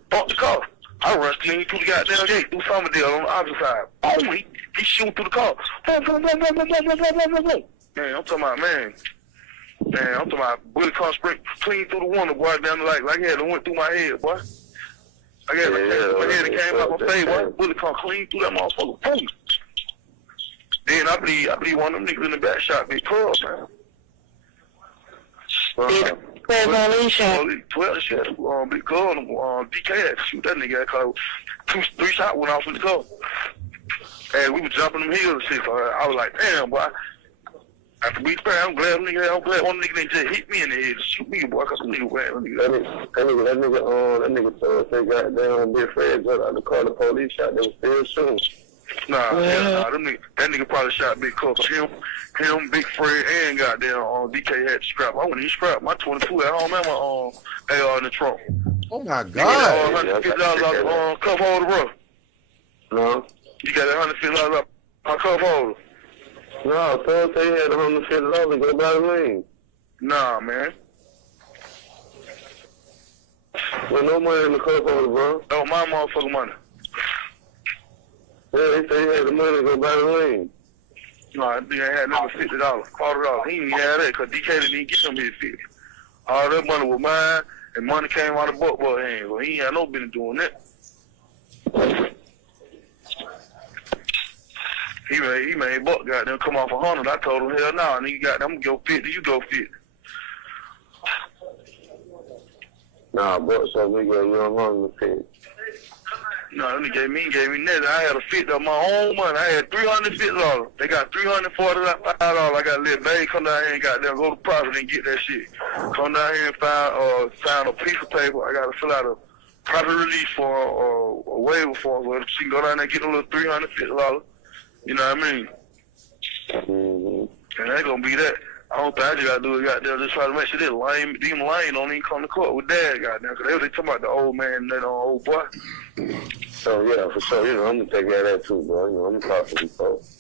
Bumped the car. I rushed clean through the goddamn gate, through Summerdale on the opposite side. Boom, he shooting through the car. Boom, boom, boom, boom, boom, boom, boom, boom, boom, boom. Man, I'm talking about, man, I'm talking about bullet car sprint clean through the window, boy, down the light, like it had went through my head, boy. I got my head and came out my face, boy. Bullet car clean through that motherfucker. Boom. Then I believe one of them niggas in the back shot Big Pearl, man. 12 shit, Big Pearl, DK had to shoot that nigga. Cause 2-3 shots went off in the car. And we were jumping them hills and shit, so I was like, damn, boy. After we fair, I'm glad one nigga didn't just hit me in the head to shoot me, boy, cause some nigga went. That nigga told us they got down Big Fred just out the car, the police shot, they was still shooting. Nah, that nigga probably shot Big Cook. Him, Big Fred, and goddamn DK had to scrap. I wouldn't even scrap my 22 at home and my AR in the trunk. Oh my God. $150 off the cup holder, bro. No. You got that $150 off my cup holder. No, someone say you had $150 to go buy the ring. Nah, man. Well, no money in the cup holder, bro. Oh, my motherfucking money. Yeah, they say you had the money to go buy the ring. No, I think I had another $50, $40. He didn't have that because DK didn't even get them his 50. All that money was mine, and money came out of Buck hands. Well, he ain't had no business doing that. He made Buck goddamn come off 100. I told him, hell no, nigga goddamn, I'm gonna go 50, you go 50. Nah, Buck told me you don't want to pay. No, they gave me nothing. I had a 50 of my own money. I had $350. They got $345. I got to let Bay come down here and goddamn go to property and get that shit. Come down here and sign a piece of paper. I got to fill out a property release form or a waiver form. So she can go down there and get a little $350. You know what I mean? And that gonna be that. I don't think I just gotta do it, goddamn, just try to make sure this lame don't even come to court with dad, goddamn, because they talking about the old man and that old boy. So, yeah, for sure, you know, I'm gonna take care of that too, bro. You know, I'm gonna talk to you folks.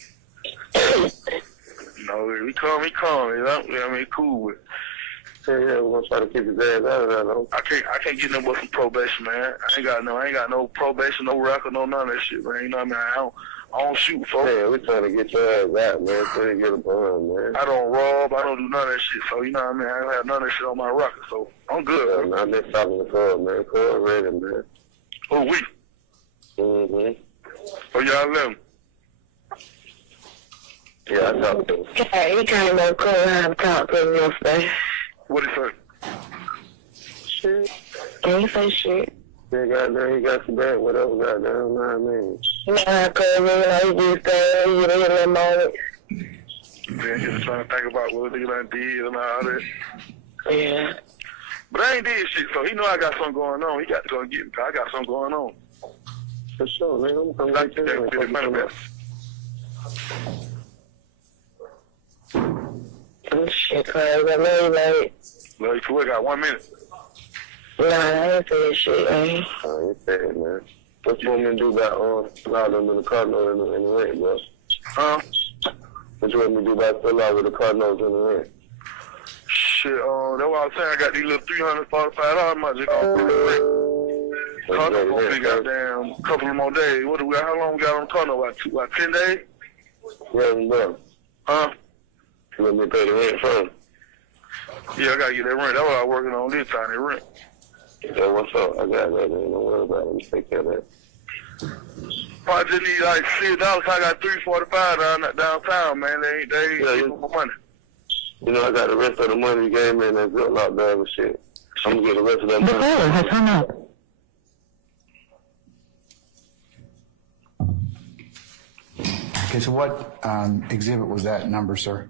No, he calm, you know? I mean, cool with it. Yeah, we're gonna try to keep his ass out of that, though. I can't get no but some probation, man. I ain't got no probation, no record, no none of that shit, man. You know what I mean? I don't shoot, folks. Yeah, we're trying to get your ass out, man, so you get a bond, man. I don't rob, I don't do none of that shit, so you know what I mean? I don't have none of that shit on my record, so I'm good, man. I've been talking to Cole, man. Cole ready, man. Oh, we? Oh, y'all let him? Yeah, I talked to him. Okay, he came over Cole and talked to him yesterday. What'd he say? Shit. He ain't say shit. Yeah, goddamn, he got some back, whatever, goddamn, you know what I mean? You know how Cole really he just stay in that moment. Then just trying to think about what they done did and all that. Yeah. But I ain't did shit, so he know I got something going on. He got to go get me, 'cause I got something going on. For sure, man. I'm gonna come get you. Oh, shit, crazy. I love you, mate. Love you, too. I got 1 minute. Nah, I ain't saying shit, man. Oh, you said it, man. What you want me to do about allowing them in the car note in the ring, bro? Huh? What you want me to do about fill out with the car notes in the rent? Shit, that's what I was saying. I got these little $345. I might just go put the rent. Car note gonna be goddamn couple of more days. What do we got? How long we got on the car note? About 10 days? Yeah, no. Huh? You want me to pay the rent first? Yeah, I gotta get that rent. That's what I was working on this time, that rent. Yeah, what's up? I got that. Ain't no worry about it. Let me take care of that. I just need like $6. I got $345 downtown, man. They ain't my money. You know, I got the rest of the money you gave me in that good lock bag and shit. I'm gonna get the rest of that The money. caller has hung up. Okay, so what exhibit was that number, sir?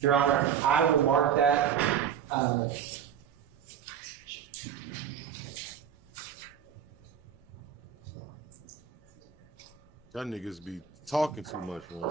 Your Honor, I will mark that, Y'all niggas be talking too much, man.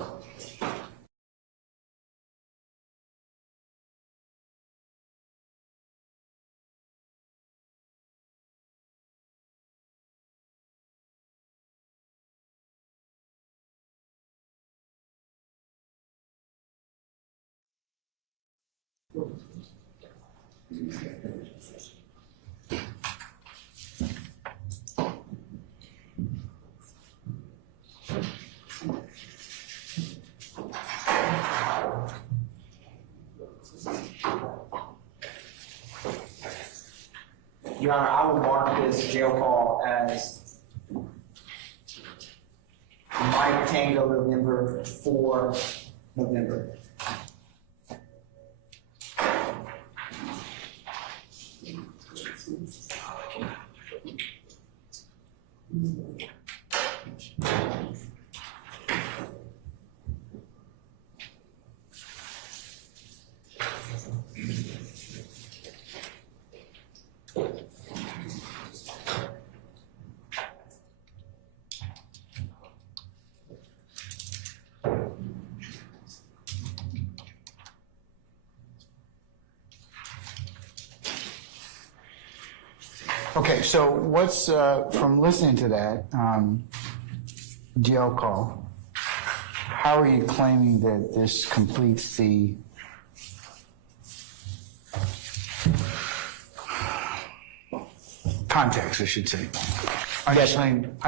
Your Honor, I will mark this jail call as Mike Tango November 4 November. Okay, so what's, from listening to that jail call, how are you claiming that this completes the context, I should say? How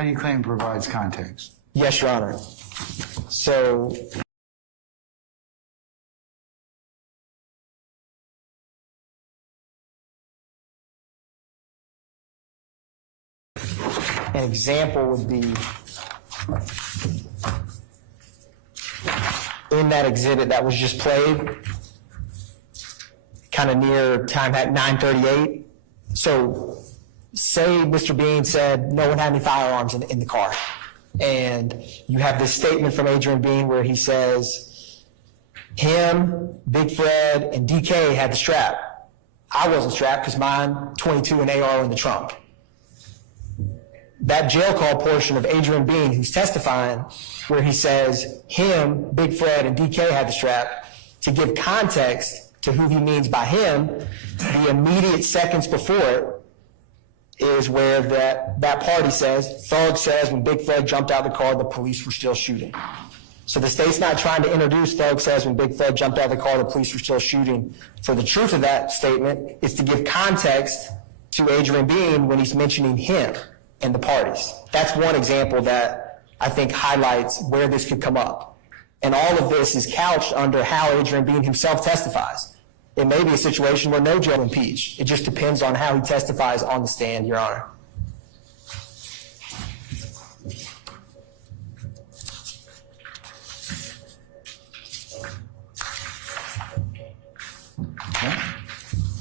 do you claim provides context? Yes, Your Honor. So an example would be in that exhibit that was just played, kind of near time at 9:38. So say Mr. Bean said no one had any firearms in the car. And you have this statement from Adrian Bean where he says, him, Big Fred, and DK had the strap. I wasn't strapped because mine, 22 and AR were in the trunk. That jail call portion of Adrian Bean, who's testifying, where he says him, Big Fred, and DK had the strap, to give context to who he means by him, the immediate seconds before is where that party says, Thug says when Big Fred jumped out of the car, the police were still shooting. So the state's not trying to introduce Thug says when Big Fred jumped out of the car, the police were still shooting. So the truth of that statement is to give context to Adrian Bean when he's mentioning him and the parties. That's one example that I think highlights where this could come up. And all of this is couched under how Adrian Bean himself testifies. It may be a situation where no jail impeach. It just depends on how he testifies on the stand, Your Honor.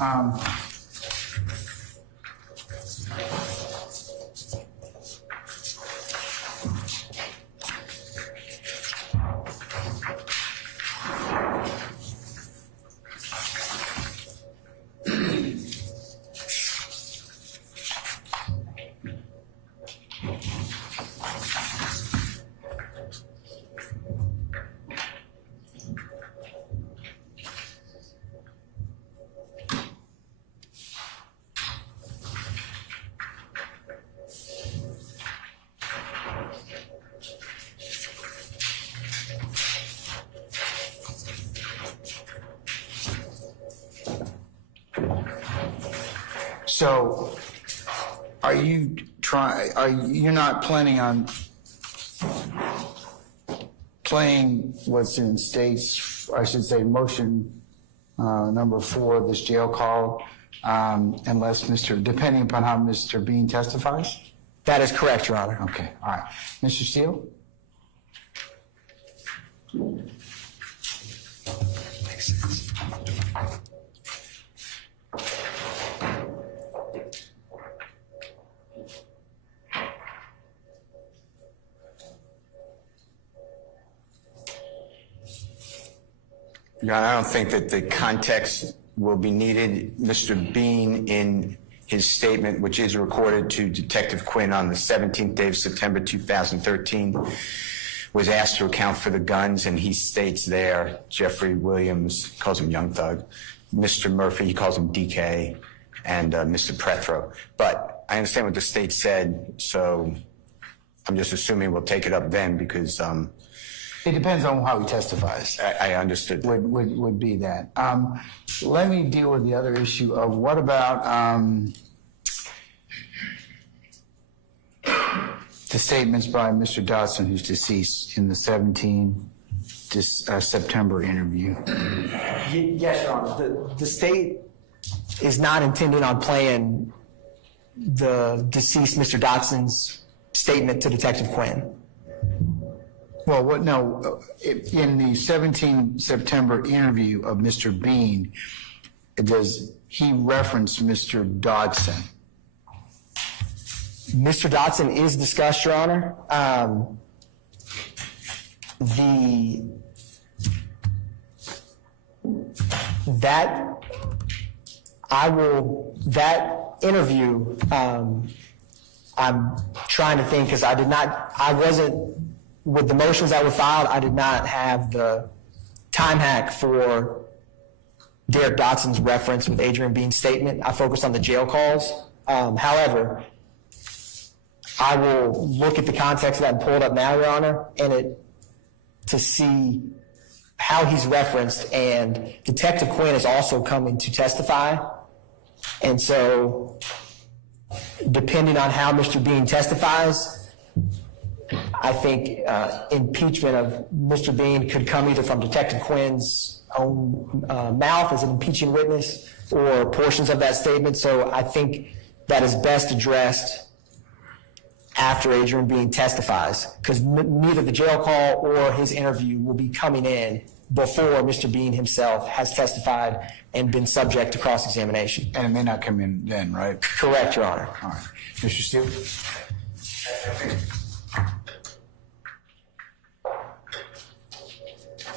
Okay. So, you're not planning on playing what's in states, I should say, motion number 4, this jail call, unless depending upon how Mr. Bean testifies? That is correct, Your Honor. Okay, all right. Mr. Steele? Makes sense. Your Honor, I don't think that the context will be needed. Mr. Bean, in his statement, which is recorded to Detective Quinn on the 17th day of September 2013, was asked to account for the guns, and he states there, Jeffrey Williams, calls him Young Thug, Mr. Murphy, he calls him DK, and Mr. Prethro. But I understand what the state said, so I'm just assuming we'll take it up then because... It depends on how he testifies. I understood. Would be that. Let me deal with the other issue of what about the statements by Mr. Dodson, who's deceased, in the 17 September interview. Yes, Your Honor. The state is not intending on playing the deceased Mr. Dodson's statement to Detective Quinn. Well, in the 17 September interview of Mr. Bean, does he reference Mr. Dodson? Mr. Dodson is discussed, Your Honor. That interview, I'm trying to think because with the motions that were filed, I did not have the time hack for Derek Dodson's reference with Adrian Bean's statement. I focused on the jail calls. However, I will look at the context of that and pull it up now, Your Honor, to see how he's referenced. And Detective Quinn is also coming to testify. And so, depending on how Mr. Bean testifies, I think impeachment of Mr. Bean could come either from Detective Quinn's own mouth as an impeaching witness or portions of that statement. So I think that is best addressed after Adrian Bean testifies, because neither the jail call or his interview will be coming in before Mr. Bean himself has testified and been subject to cross-examination. And it may not come in then, right? Correct, Your Honor. All right. Mr. Steele?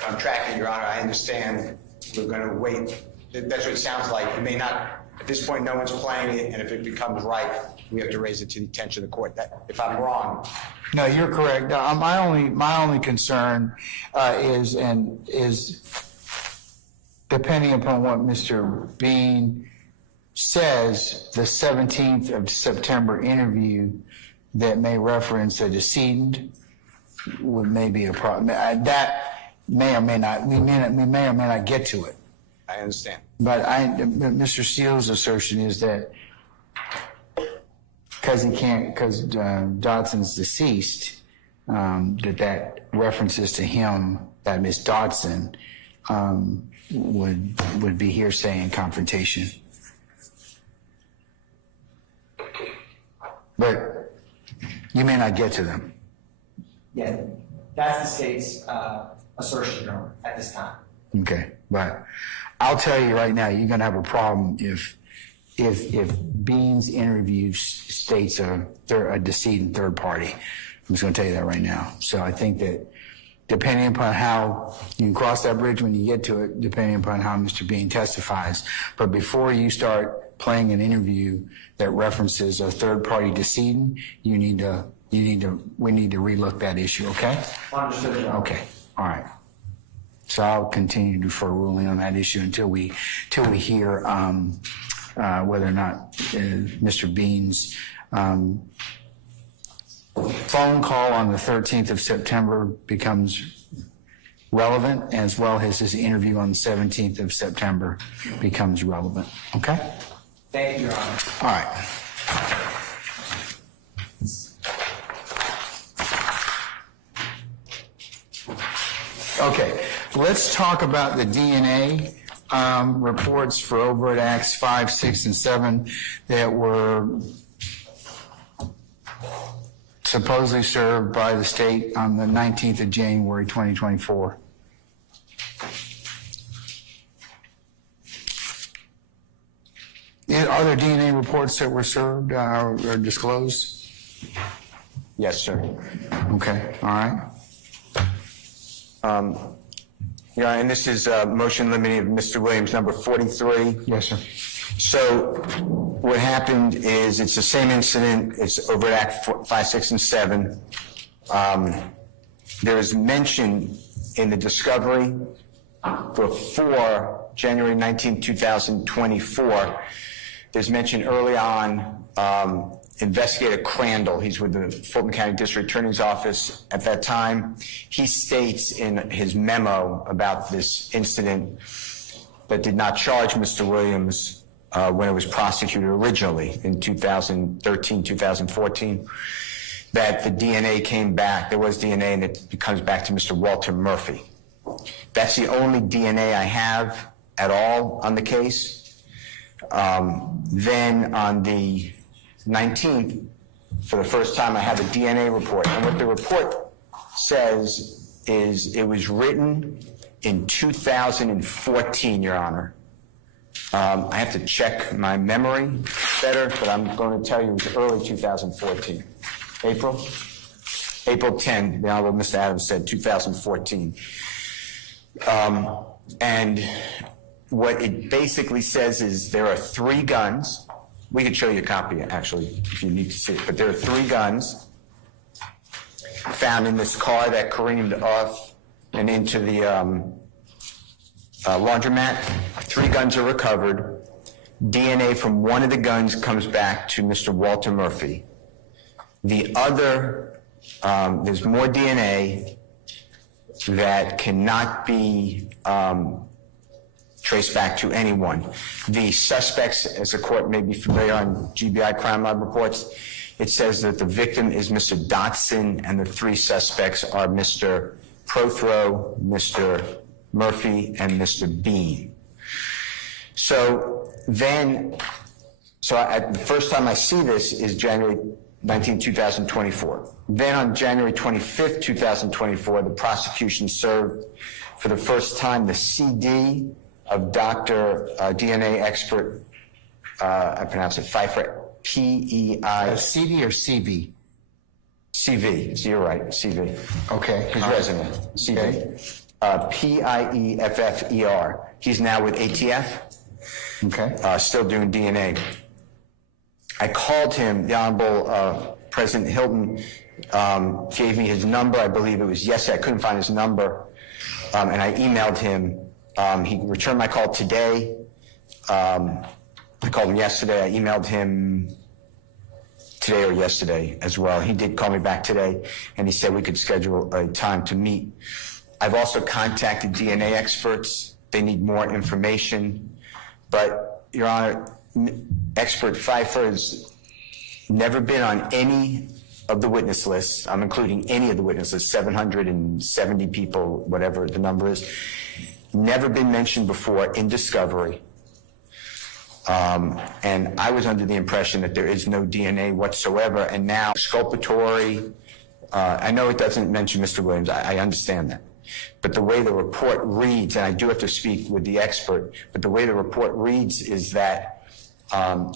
I'm tracking, Your Honor. I understand we're going to wait. That's what it sounds like. It may not, at this point, no one's playing it, and if it becomes right, we have to raise it to the attention of the court. If I'm wrong. No, you're correct. My only concern is depending upon what Mr. Bean says, the 17th of September interview that may reference a decedent may be a problem. That may or may not, we may or may not get to it. I understand. But Mr. Steele's assertion is that because Dodson's deceased, that references to him, that Miss Dodson, would be hearsay and confrontation. But you may not get to them. Yeah, that's the state's assertion, Your Honor, at this time. Okay, but I'll tell you right now, you're going to have a problem if Bean's interview states they're a decedent third party. I'm just going to tell you that right now. So I think that depending upon how you can cross that bridge when you get to it, depending upon how Mr. Bean testifies. But before you start playing an interview that references a third party decedent, we need to relook that issue. Okay? Understood, Your Honor. Okay. All right. So I'll continue to defer ruling on that issue until we hear whether or not Mr. Bean's phone call on the 13th of September becomes relevant, as well as his interview on the 17th of September becomes relevant. Okay? Thank you, Your Honor. All right. Okay, let's talk about the DNA reports for overt acts 5, 6, and 7 that were supposedly served by the state on the 19th of January, 2024. Are there DNA reports that were served or disclosed? Yes, sir. Okay, all right. Yeah, and this is motion limiting of Mr. Williams, number 43. Yes, sir. So what happened is it's the same incident. It's overt act 5, 6, and 7. There is mention in the discovery before January 19, 2024. There's mention early on, Investigator Crandall, he's with the Fulton County District Attorney's Office at that time. He states in his memo about this incident that did not charge Mr. Williams when it was prosecuted originally in 2013, 2014, that the DNA came back, there was DNA, and it comes back to Mr. Walter Murphy. That's the only DNA I have at all on the case. Then on the 19th, for the first time, I have a DNA report. And what the report says is it was written in 2014, Your Honor. I have to check my memory better, but I'm going to tell you it was early 2014. April 10, the Honorable Mr. Adams said 2014. And what it basically says is there are 3 guns. We could show you a copy, actually, if you need to see it. But there are 3 guns found in this car that careened off and into the laundromat. 3 guns are recovered. DNA from one of the guns comes back to Mr. Walter Murphy. The other, there's more DNA that cannot be traced back to anyone. The suspects, as the court may be familiar on GBI crime lab reports, it says that the victim is Mr. Dotson and the 3 suspects are Mr. Prothrow, Mr. Murphy, and Mr. Bean. So then, the first time I see this is January 19, 2024. Then on January 25th, 2024, the prosecution served for the first time the CD of Dr. DNA expert, I pronounce it Pfeiffer, P-E-I. CD or CV? CV, so you're right, CV. Okay. His resume, CV. P-I-E-F-F-E-R. He's now with ATF. Okay. Still doing DNA. I called him, the Honorable President Hilton gave me his number, I believe it was yesterday, I couldn't find his number, and I emailed him. He returned my call today. I called him yesterday. I emailed him today or yesterday as well. He did call me back today, and he said we could schedule a time to meet. I've also contacted DNA experts. They need more information. But, Your Honor, expert Pfeiffer has never been on any of the witness lists. I'm including any of the witness lists, 770 people, whatever the number is. Never been mentioned before in discovery. And I was under the impression that there is no DNA whatsoever. And now exculpatory, I know it doesn't mention Mr. Williams. I understand that. But the way the report reads, and I do have to speak with the expert, but the way the report reads is that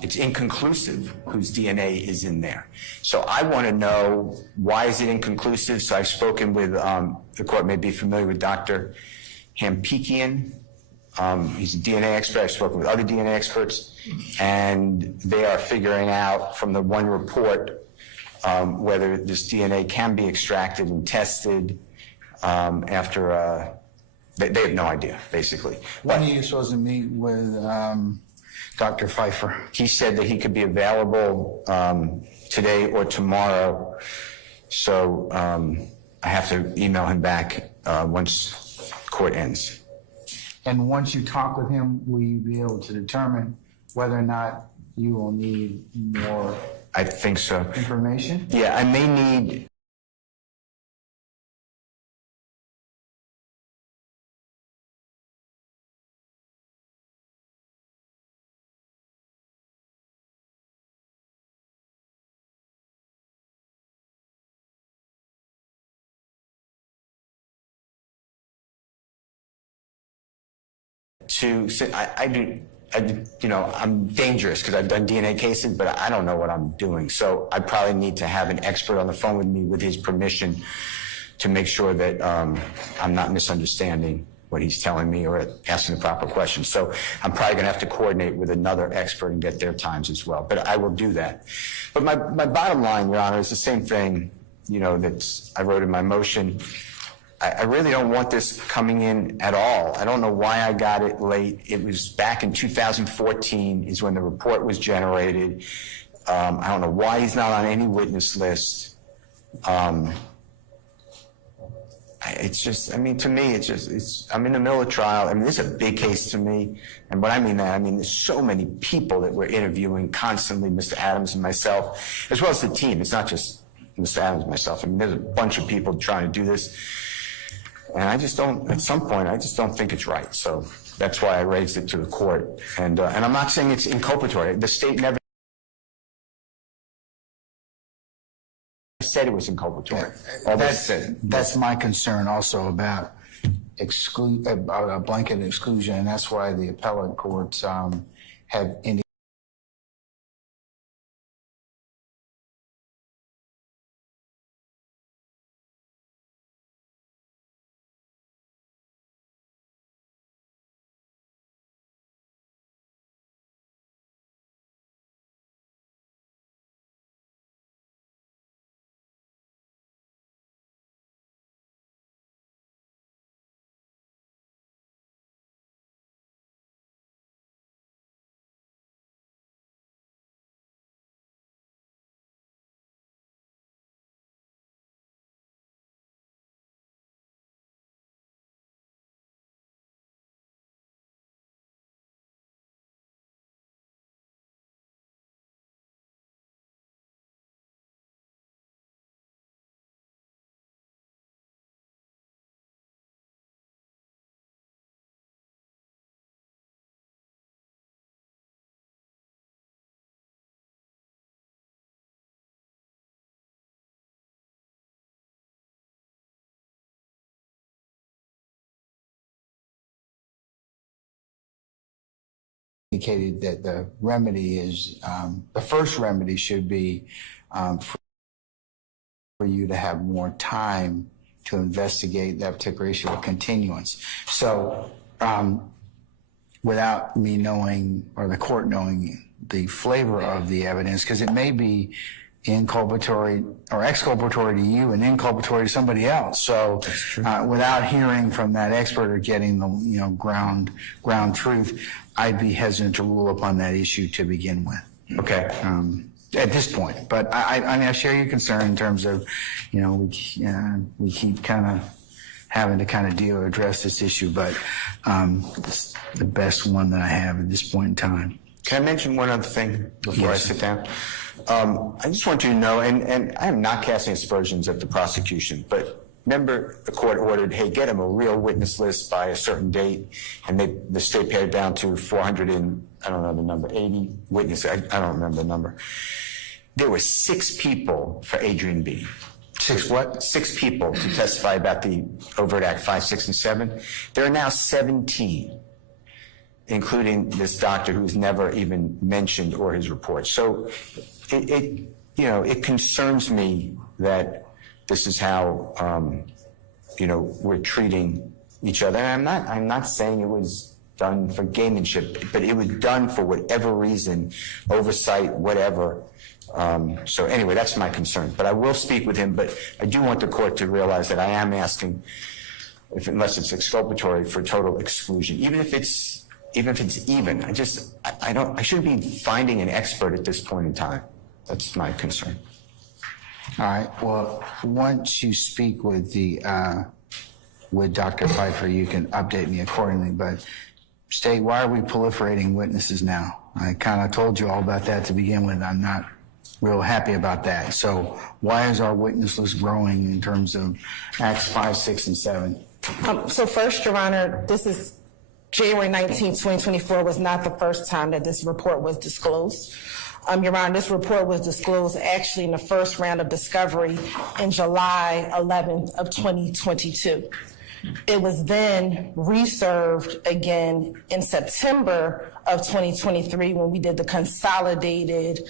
it's inconclusive whose DNA is in there. So I want to know, why is it inconclusive? So I've spoken with, the court may be familiar with Dr. Hampikian. He's a DNA expert. I've spoken with other DNA experts, and they are figuring out from the one report whether this DNA can be extracted and tested after, they have no idea, basically. When are you supposed to meet with Dr. Pfeiffer? He said that he could be available today or tomorrow, so I have to email him back once court ends. And once you talk with him, will you be able to determine whether or not you will need more I think so. information? Yeah, I may need. I'm dangerous because I've done DNA cases, but I don't know what I'm doing. So I probably need to have an expert on the phone with me with his permission to make sure that I'm not misunderstanding what he's telling me or asking the proper questions. So I'm probably going to have to coordinate with another expert and get their times as well. But I will do that. But my bottom line, Your Honor, is the same thing, that I wrote in my motion. I really don't want this coming in at all. I don't know why I got it late. It was back in 2014 is when the report was generated. I don't know why he's not on any witness list. It's just, to me, I'm in the middle of trial. This is a big case to me. And what I mean that, there's so many people that we're interviewing constantly, Mr. Adams and myself, as well as the team. It's not just Mr. Adams and myself. There's a bunch of people trying to do this. And at some point, I just don't think it's right. So that's why I raised it to the court. And I'm not saying it's inculpatory. The state never said it was inculpatory. That's my concern also about a blanket exclusion, and that's why the appellate courts have indicated that the remedy is, the first remedy should be for you to have more time to investigate that particular issue of continuance. So without me knowing or the court knowing the flavor of the evidence, because it may be inculpatory or exculpatory to you and inculpatory to somebody else. So without hearing from that expert or getting the ground truth, I'd be hesitant to rule upon that issue to begin with. Okay. At this point, but I share your concern in terms of, we keep kind of having to address this issue, but it's the best one that I have at this point in time. Can I mention one other thing before I sit down? I just want you to know, and I am not casting aspersions at the prosecution, but remember the court ordered, hey, get him a real witness list by a certain date, and the state pared down to 400 and, I don't know the number, 80 witnesses. I don't remember the number. There were 6 people for Adrian B. 6 what? 6 people to testify about the overt act 5, 6, and 7. There are now 17. Including this doctor who's never even mentioned or his report. So it concerns me that this is how, we're treating each other. And I'm not saying it was done for gamemanship, but it was done for whatever reason, oversight, whatever. So anyway, that's my concern. But I will speak with him, but I do want the court to realize that I am asking, unless it's exculpatory, for total exclusion. Even if it's even, I shouldn't be finding an expert at this point in time. That's my concern. All right. Well, once you speak with with Dr. Pfeiffer, you can update me accordingly. But State, why are we proliferating witnesses now? I kind of told you all about that to begin with. I'm not real happy about that. So why is our witness list growing in terms of Acts 5, 6, and 7? So first, Your Honor, this is January 19, 2024 was not the first time that this report was disclosed. Your Honor, this report was disclosed actually in the first round of discovery in July 11th of 2022. It was then reserved again in September of 2023 when we did the consolidated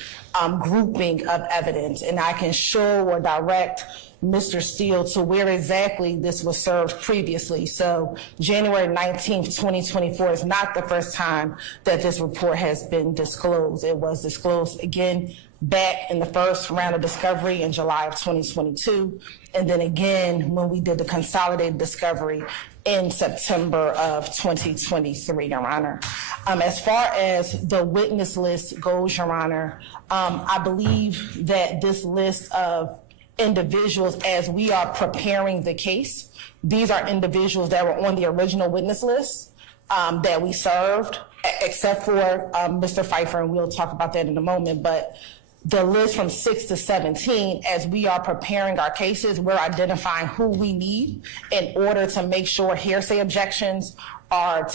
grouping of evidence. And I can show or direct Mr. Steele to where exactly this was served previously. So January 19th, 2024 is not the first time that this report has been disclosed. It was disclosed again back in the first round of discovery in July of 2022, and then again when we did the consolidated discovery in September of 2023, Your Honor. As far as the witness list goes, Your Honor, I believe that this list of individuals, as we are preparing the case, these are individuals that were on the original witness list that we served, except for Mr. Pfeiffer, and we'll talk about that in a moment, but the list from 6 to 17, as we are preparing our cases, we're identifying who we need in order to make sure hearsay objections are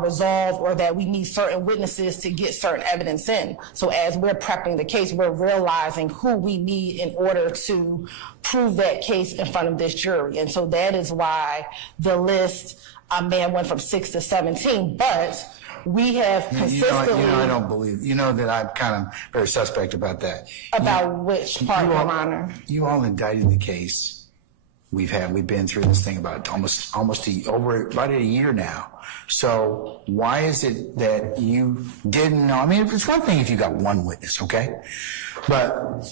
resolved, or that we need certain witnesses to get certain evidence in. So as we're prepping the case, we're realizing who we need in order to prove that case in front of this jury. And so that is why the list may have went from 6 to 17, but we have consistently... I don't believe, that I'm kind of very suspect about that. About which part, Your Honor? You all indicted the case. We've been through this thing about almost over about a year now. So why is it that you didn't know? I mean, it's one thing if you got one witness, okay? But,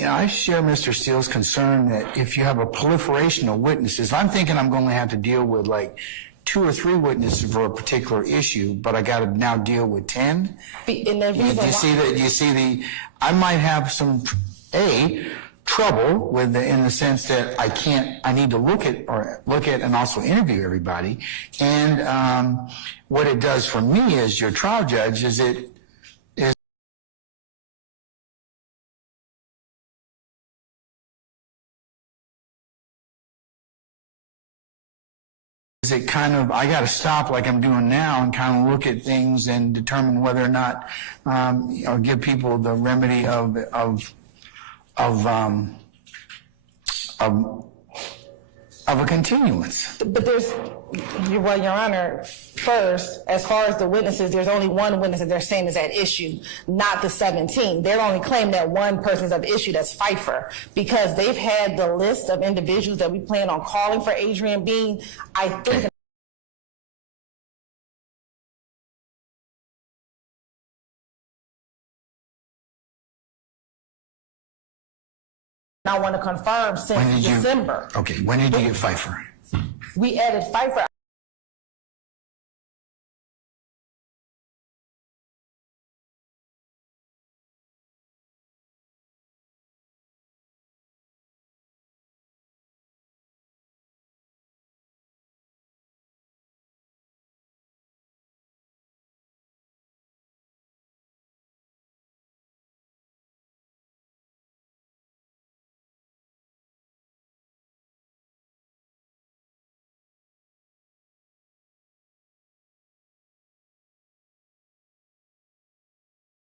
I share Mr. Steele's concern that if you have a proliferation of witnesses, I'm thinking I'm going to have to deal with like 2 or 3 witnesses for a particular issue, but I got to now deal with 10. Do you see I might have some trouble with in the sense that I need to look at and also interview everybody. And what it does for me as your trial judge is it kind of, I got to stop like I'm doing now and kind of look at things and determine whether or not, or give people the remedy of a continuance. But Your Honor, first, as far as the witnesses, there's only one witness that they're saying is at issue, not the 17. They're only claiming that one person is at issue, that's Pfeiffer, because they've had the list of individuals that we plan on calling for Adrian Bean. I think I want to confirm since December. Okay, when did you get Pfeiffer? We added Pfeiffer.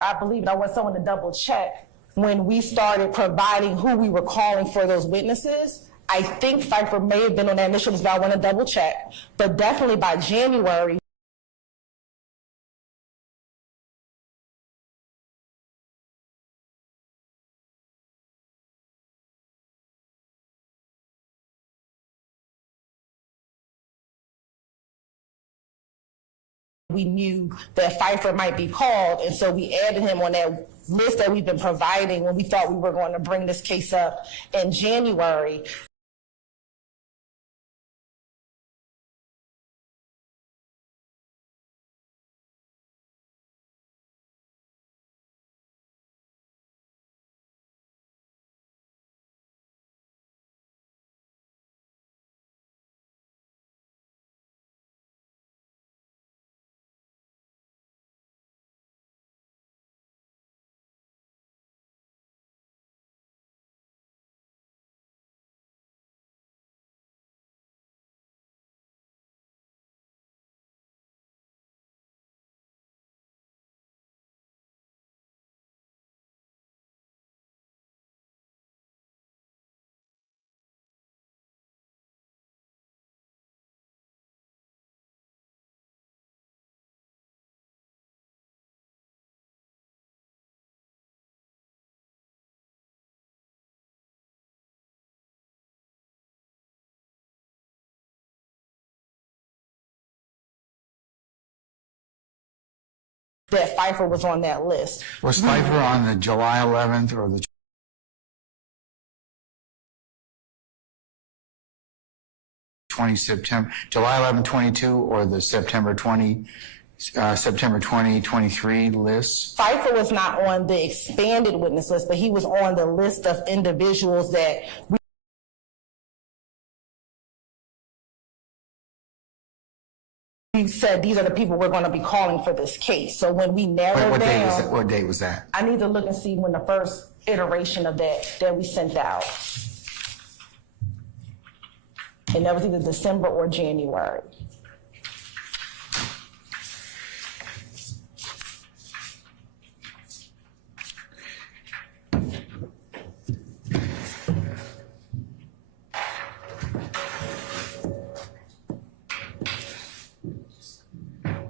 I believe I want someone to double check when we started providing who we were calling for those witnesses. I think Pfeiffer may have been on that initial list, but I want to double check. But definitely by January, we knew that Pfeiffer might be called, and so we added him on that list that we've been providing when we thought we were going to bring this case up in January. that Pfeiffer was on that list. Was Pfeiffer on the July 11th or the 20 September, July 11, 22, or the September 2023 list? Pfeiffer was not on the expanded witness list, but he was on the list of individuals that we said these are the people we're going to be calling for this case. So when we narrowed What date was down, that? What date was that? I need to look and see when the first iteration of that we sent out. And that was either December or January.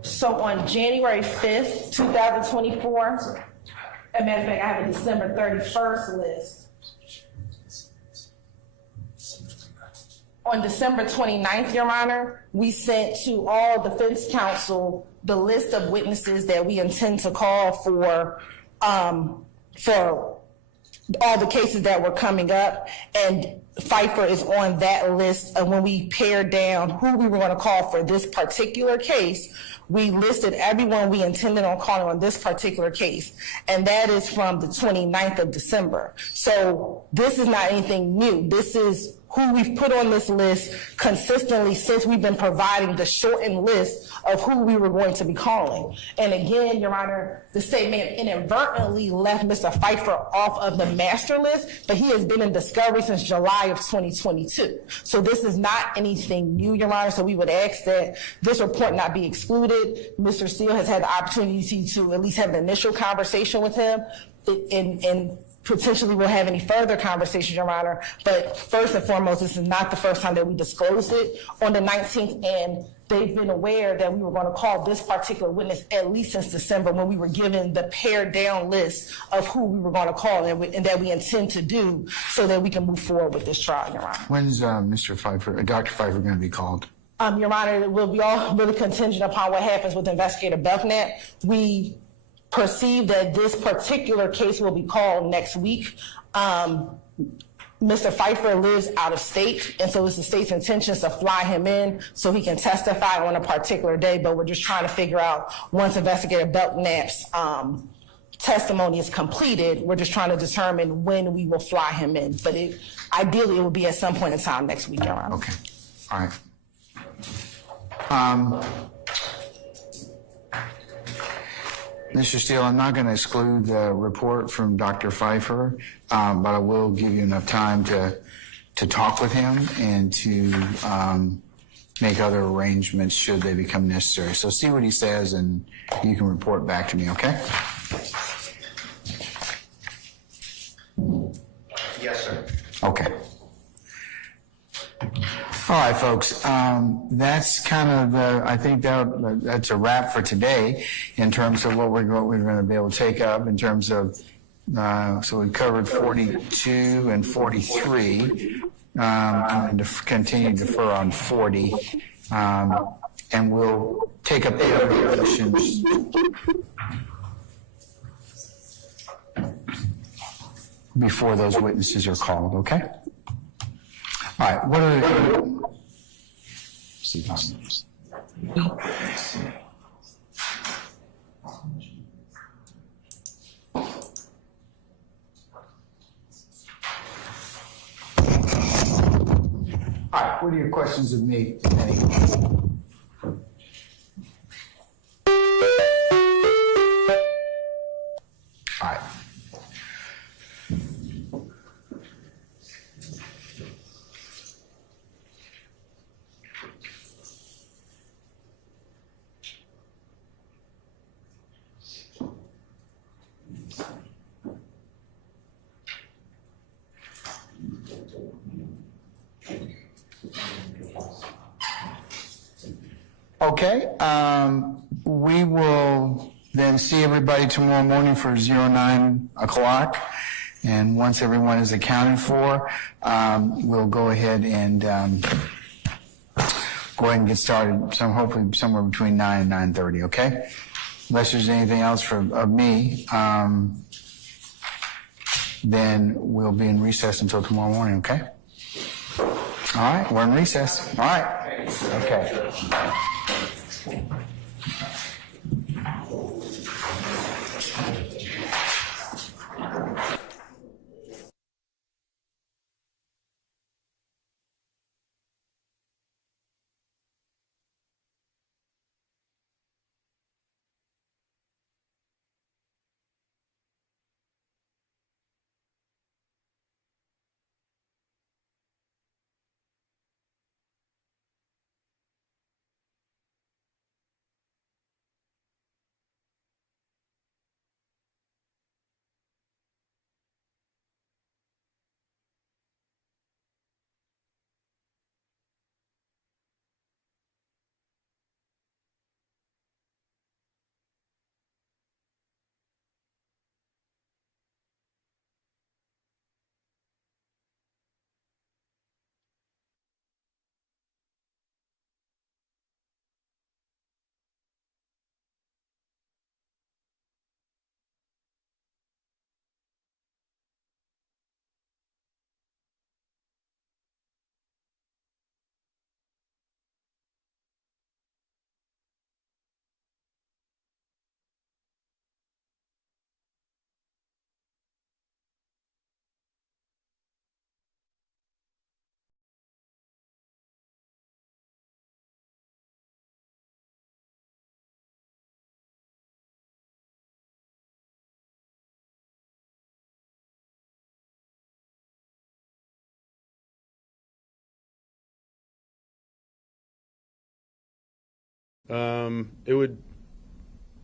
So on January 5th, 2024, as a matter of fact, I have a December 31st list. On December 29th, Your Honor, we sent to all defense counsel the list of witnesses that we intend to call for all the cases that were coming up, and Pfeiffer is on that list. And when we pared down who we were going to call for this particular case, we listed everyone we intended on calling on this particular case, and that is from the 29th of December. So this is not anything new. This is who we've put on this list consistently since we've been providing the shortened list of who we were going to be calling. And again, Your Honor, the state may have inadvertently left Mr. Pfeiffer off of the master list, but he has been in discovery since July of 2022. So this is not anything new, Your Honor, so we would ask that this report not be excluded. Mr. Steele has had the opportunity to at least have an initial conversation with him, and potentially we'll have any further conversations, Your Honor. But first and foremost, this is not the first time that we disclosed it on the 19th, and they've been aware that we were going to call this particular witness at least since December, when we were given the pared down list of who we were going to call and that we intend to do so that we can move forward with this trial, Your Honor. When's Mr. Pfeiffer, Dr. Pfeiffer going to be called? Your Honor, it will be all really contingent upon what happens with Investigator Belknap. We perceive that this particular case will be called next week. Mr. Pfeiffer lives out of state, and so it's the state's intentions to fly him in so he can testify on a particular day, but we're just trying to figure out, once Investigator Belknap's testimony is completed, we're just trying to determine when we will fly him in. But ideally, it will be at some point in time next week, Your Honor. Okay, all right. Mr. Steele, I'm not going to exclude the report from Dr. Pfeiffer, but I will give you enough time to talk with him and to make other arrangements should they become necessary. So see what he says, and you can report back to me, okay? Yes, sir. Okay. All right, folks, that's kind of I think that's a wrap for today in terms of what we're going to be able to take up in terms of, so we covered 42 and 43. I'm going to continue to defer on 40, and we'll take up the other questions before those witnesses are called, okay? All right, what are the... All right, what are your questions of me, Penny? All right. Okay, we will then see everybody tomorrow morning for 9 o'clock. And once everyone is accounted for, we'll go ahead and get started. Hopefully somewhere between 9 and 9:30. Okay. unless there's anything else of me, then we'll be in recess until tomorrow morning, okay? All right, we're in recess. All right. Okay. It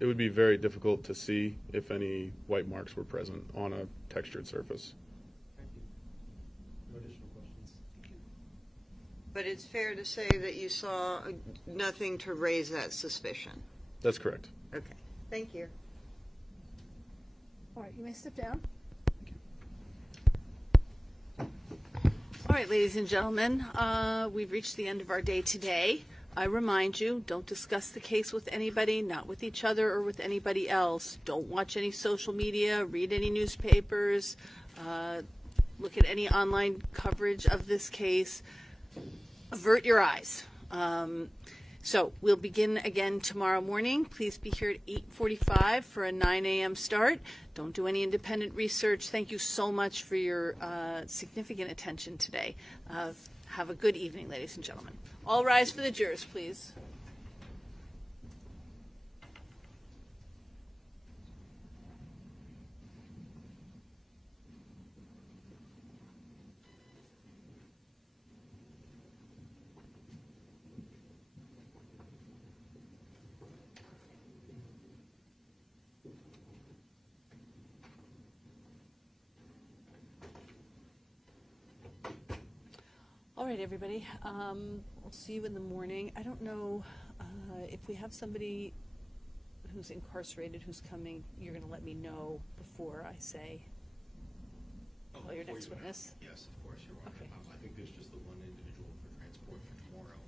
would be very difficult to see if any white marks were present on a textured surface. No additional questions. But it's fair to say that you saw nothing to raise that suspicion. That's correct. Okay, thank you. All right, you may step down. All right, ladies and gentlemen, we've reached the end of our day today. I remind you, don't discuss the case with anybody, not with each other or with anybody else. Don't watch any social media, read any newspapers, look at any online coverage of this case. Avert your eyes. So we'll begin again tomorrow morning. Please be here at 8:45 for a 9 a.m. start. Don't do any independent research. Thank you so much for your significant attention today. Have a good evening, ladies and gentlemen. All rise for the jurors, please. All right, everybody. We'll see you in the morning. I don't know if we have somebody who's incarcerated who's coming. You're going to let me know before I say your next witness. Yes, of course, Your Honor. Okay. I think there's just the one individual for transport for tomorrow.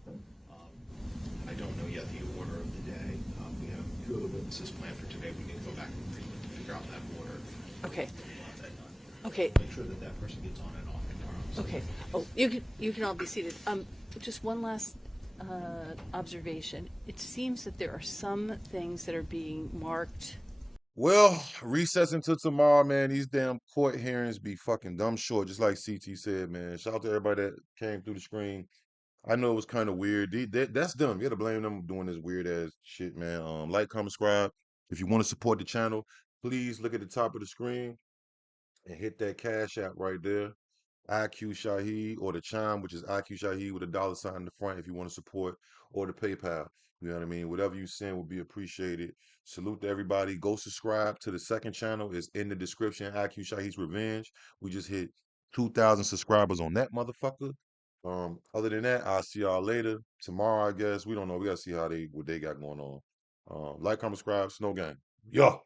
I don't know yet the order of the day. We have 2 other witnesses planned for today. We need to go back and to figure out that order. Okay. That done. Okay. Make sure that that person gets on and off tomorrow. So Okay. Oh, you can all be seated. Just one last observation. It seems that there are some things that are being marked. Well, recess until tomorrow, man. These damn court hearings be fucking dumb short, just like CT said, man. Shout out to everybody that came through the screen. I know it was kind of weird. That's them. You gotta blame them doing this weird ass shit, man. Like, comment, subscribe. If you want to support the channel, please look at the top of the screen and hit that Cash App right there. IQ Shaheed, or the Chime, which is IQ Shaheed with a $ in the front if you want to support, or the PayPal. You know what I mean? Whatever you send will be appreciated. Salute to everybody. Go subscribe to the second channel. It's in the description. IQ Shaheed's Revenge. We just hit 2,000 subscribers on that motherfucker. Other than that, I'll see y'all later. Tomorrow, I guess. We don't know. We gotta see what they got going on. Like, comment, subscribe. Snow Gang. Yo.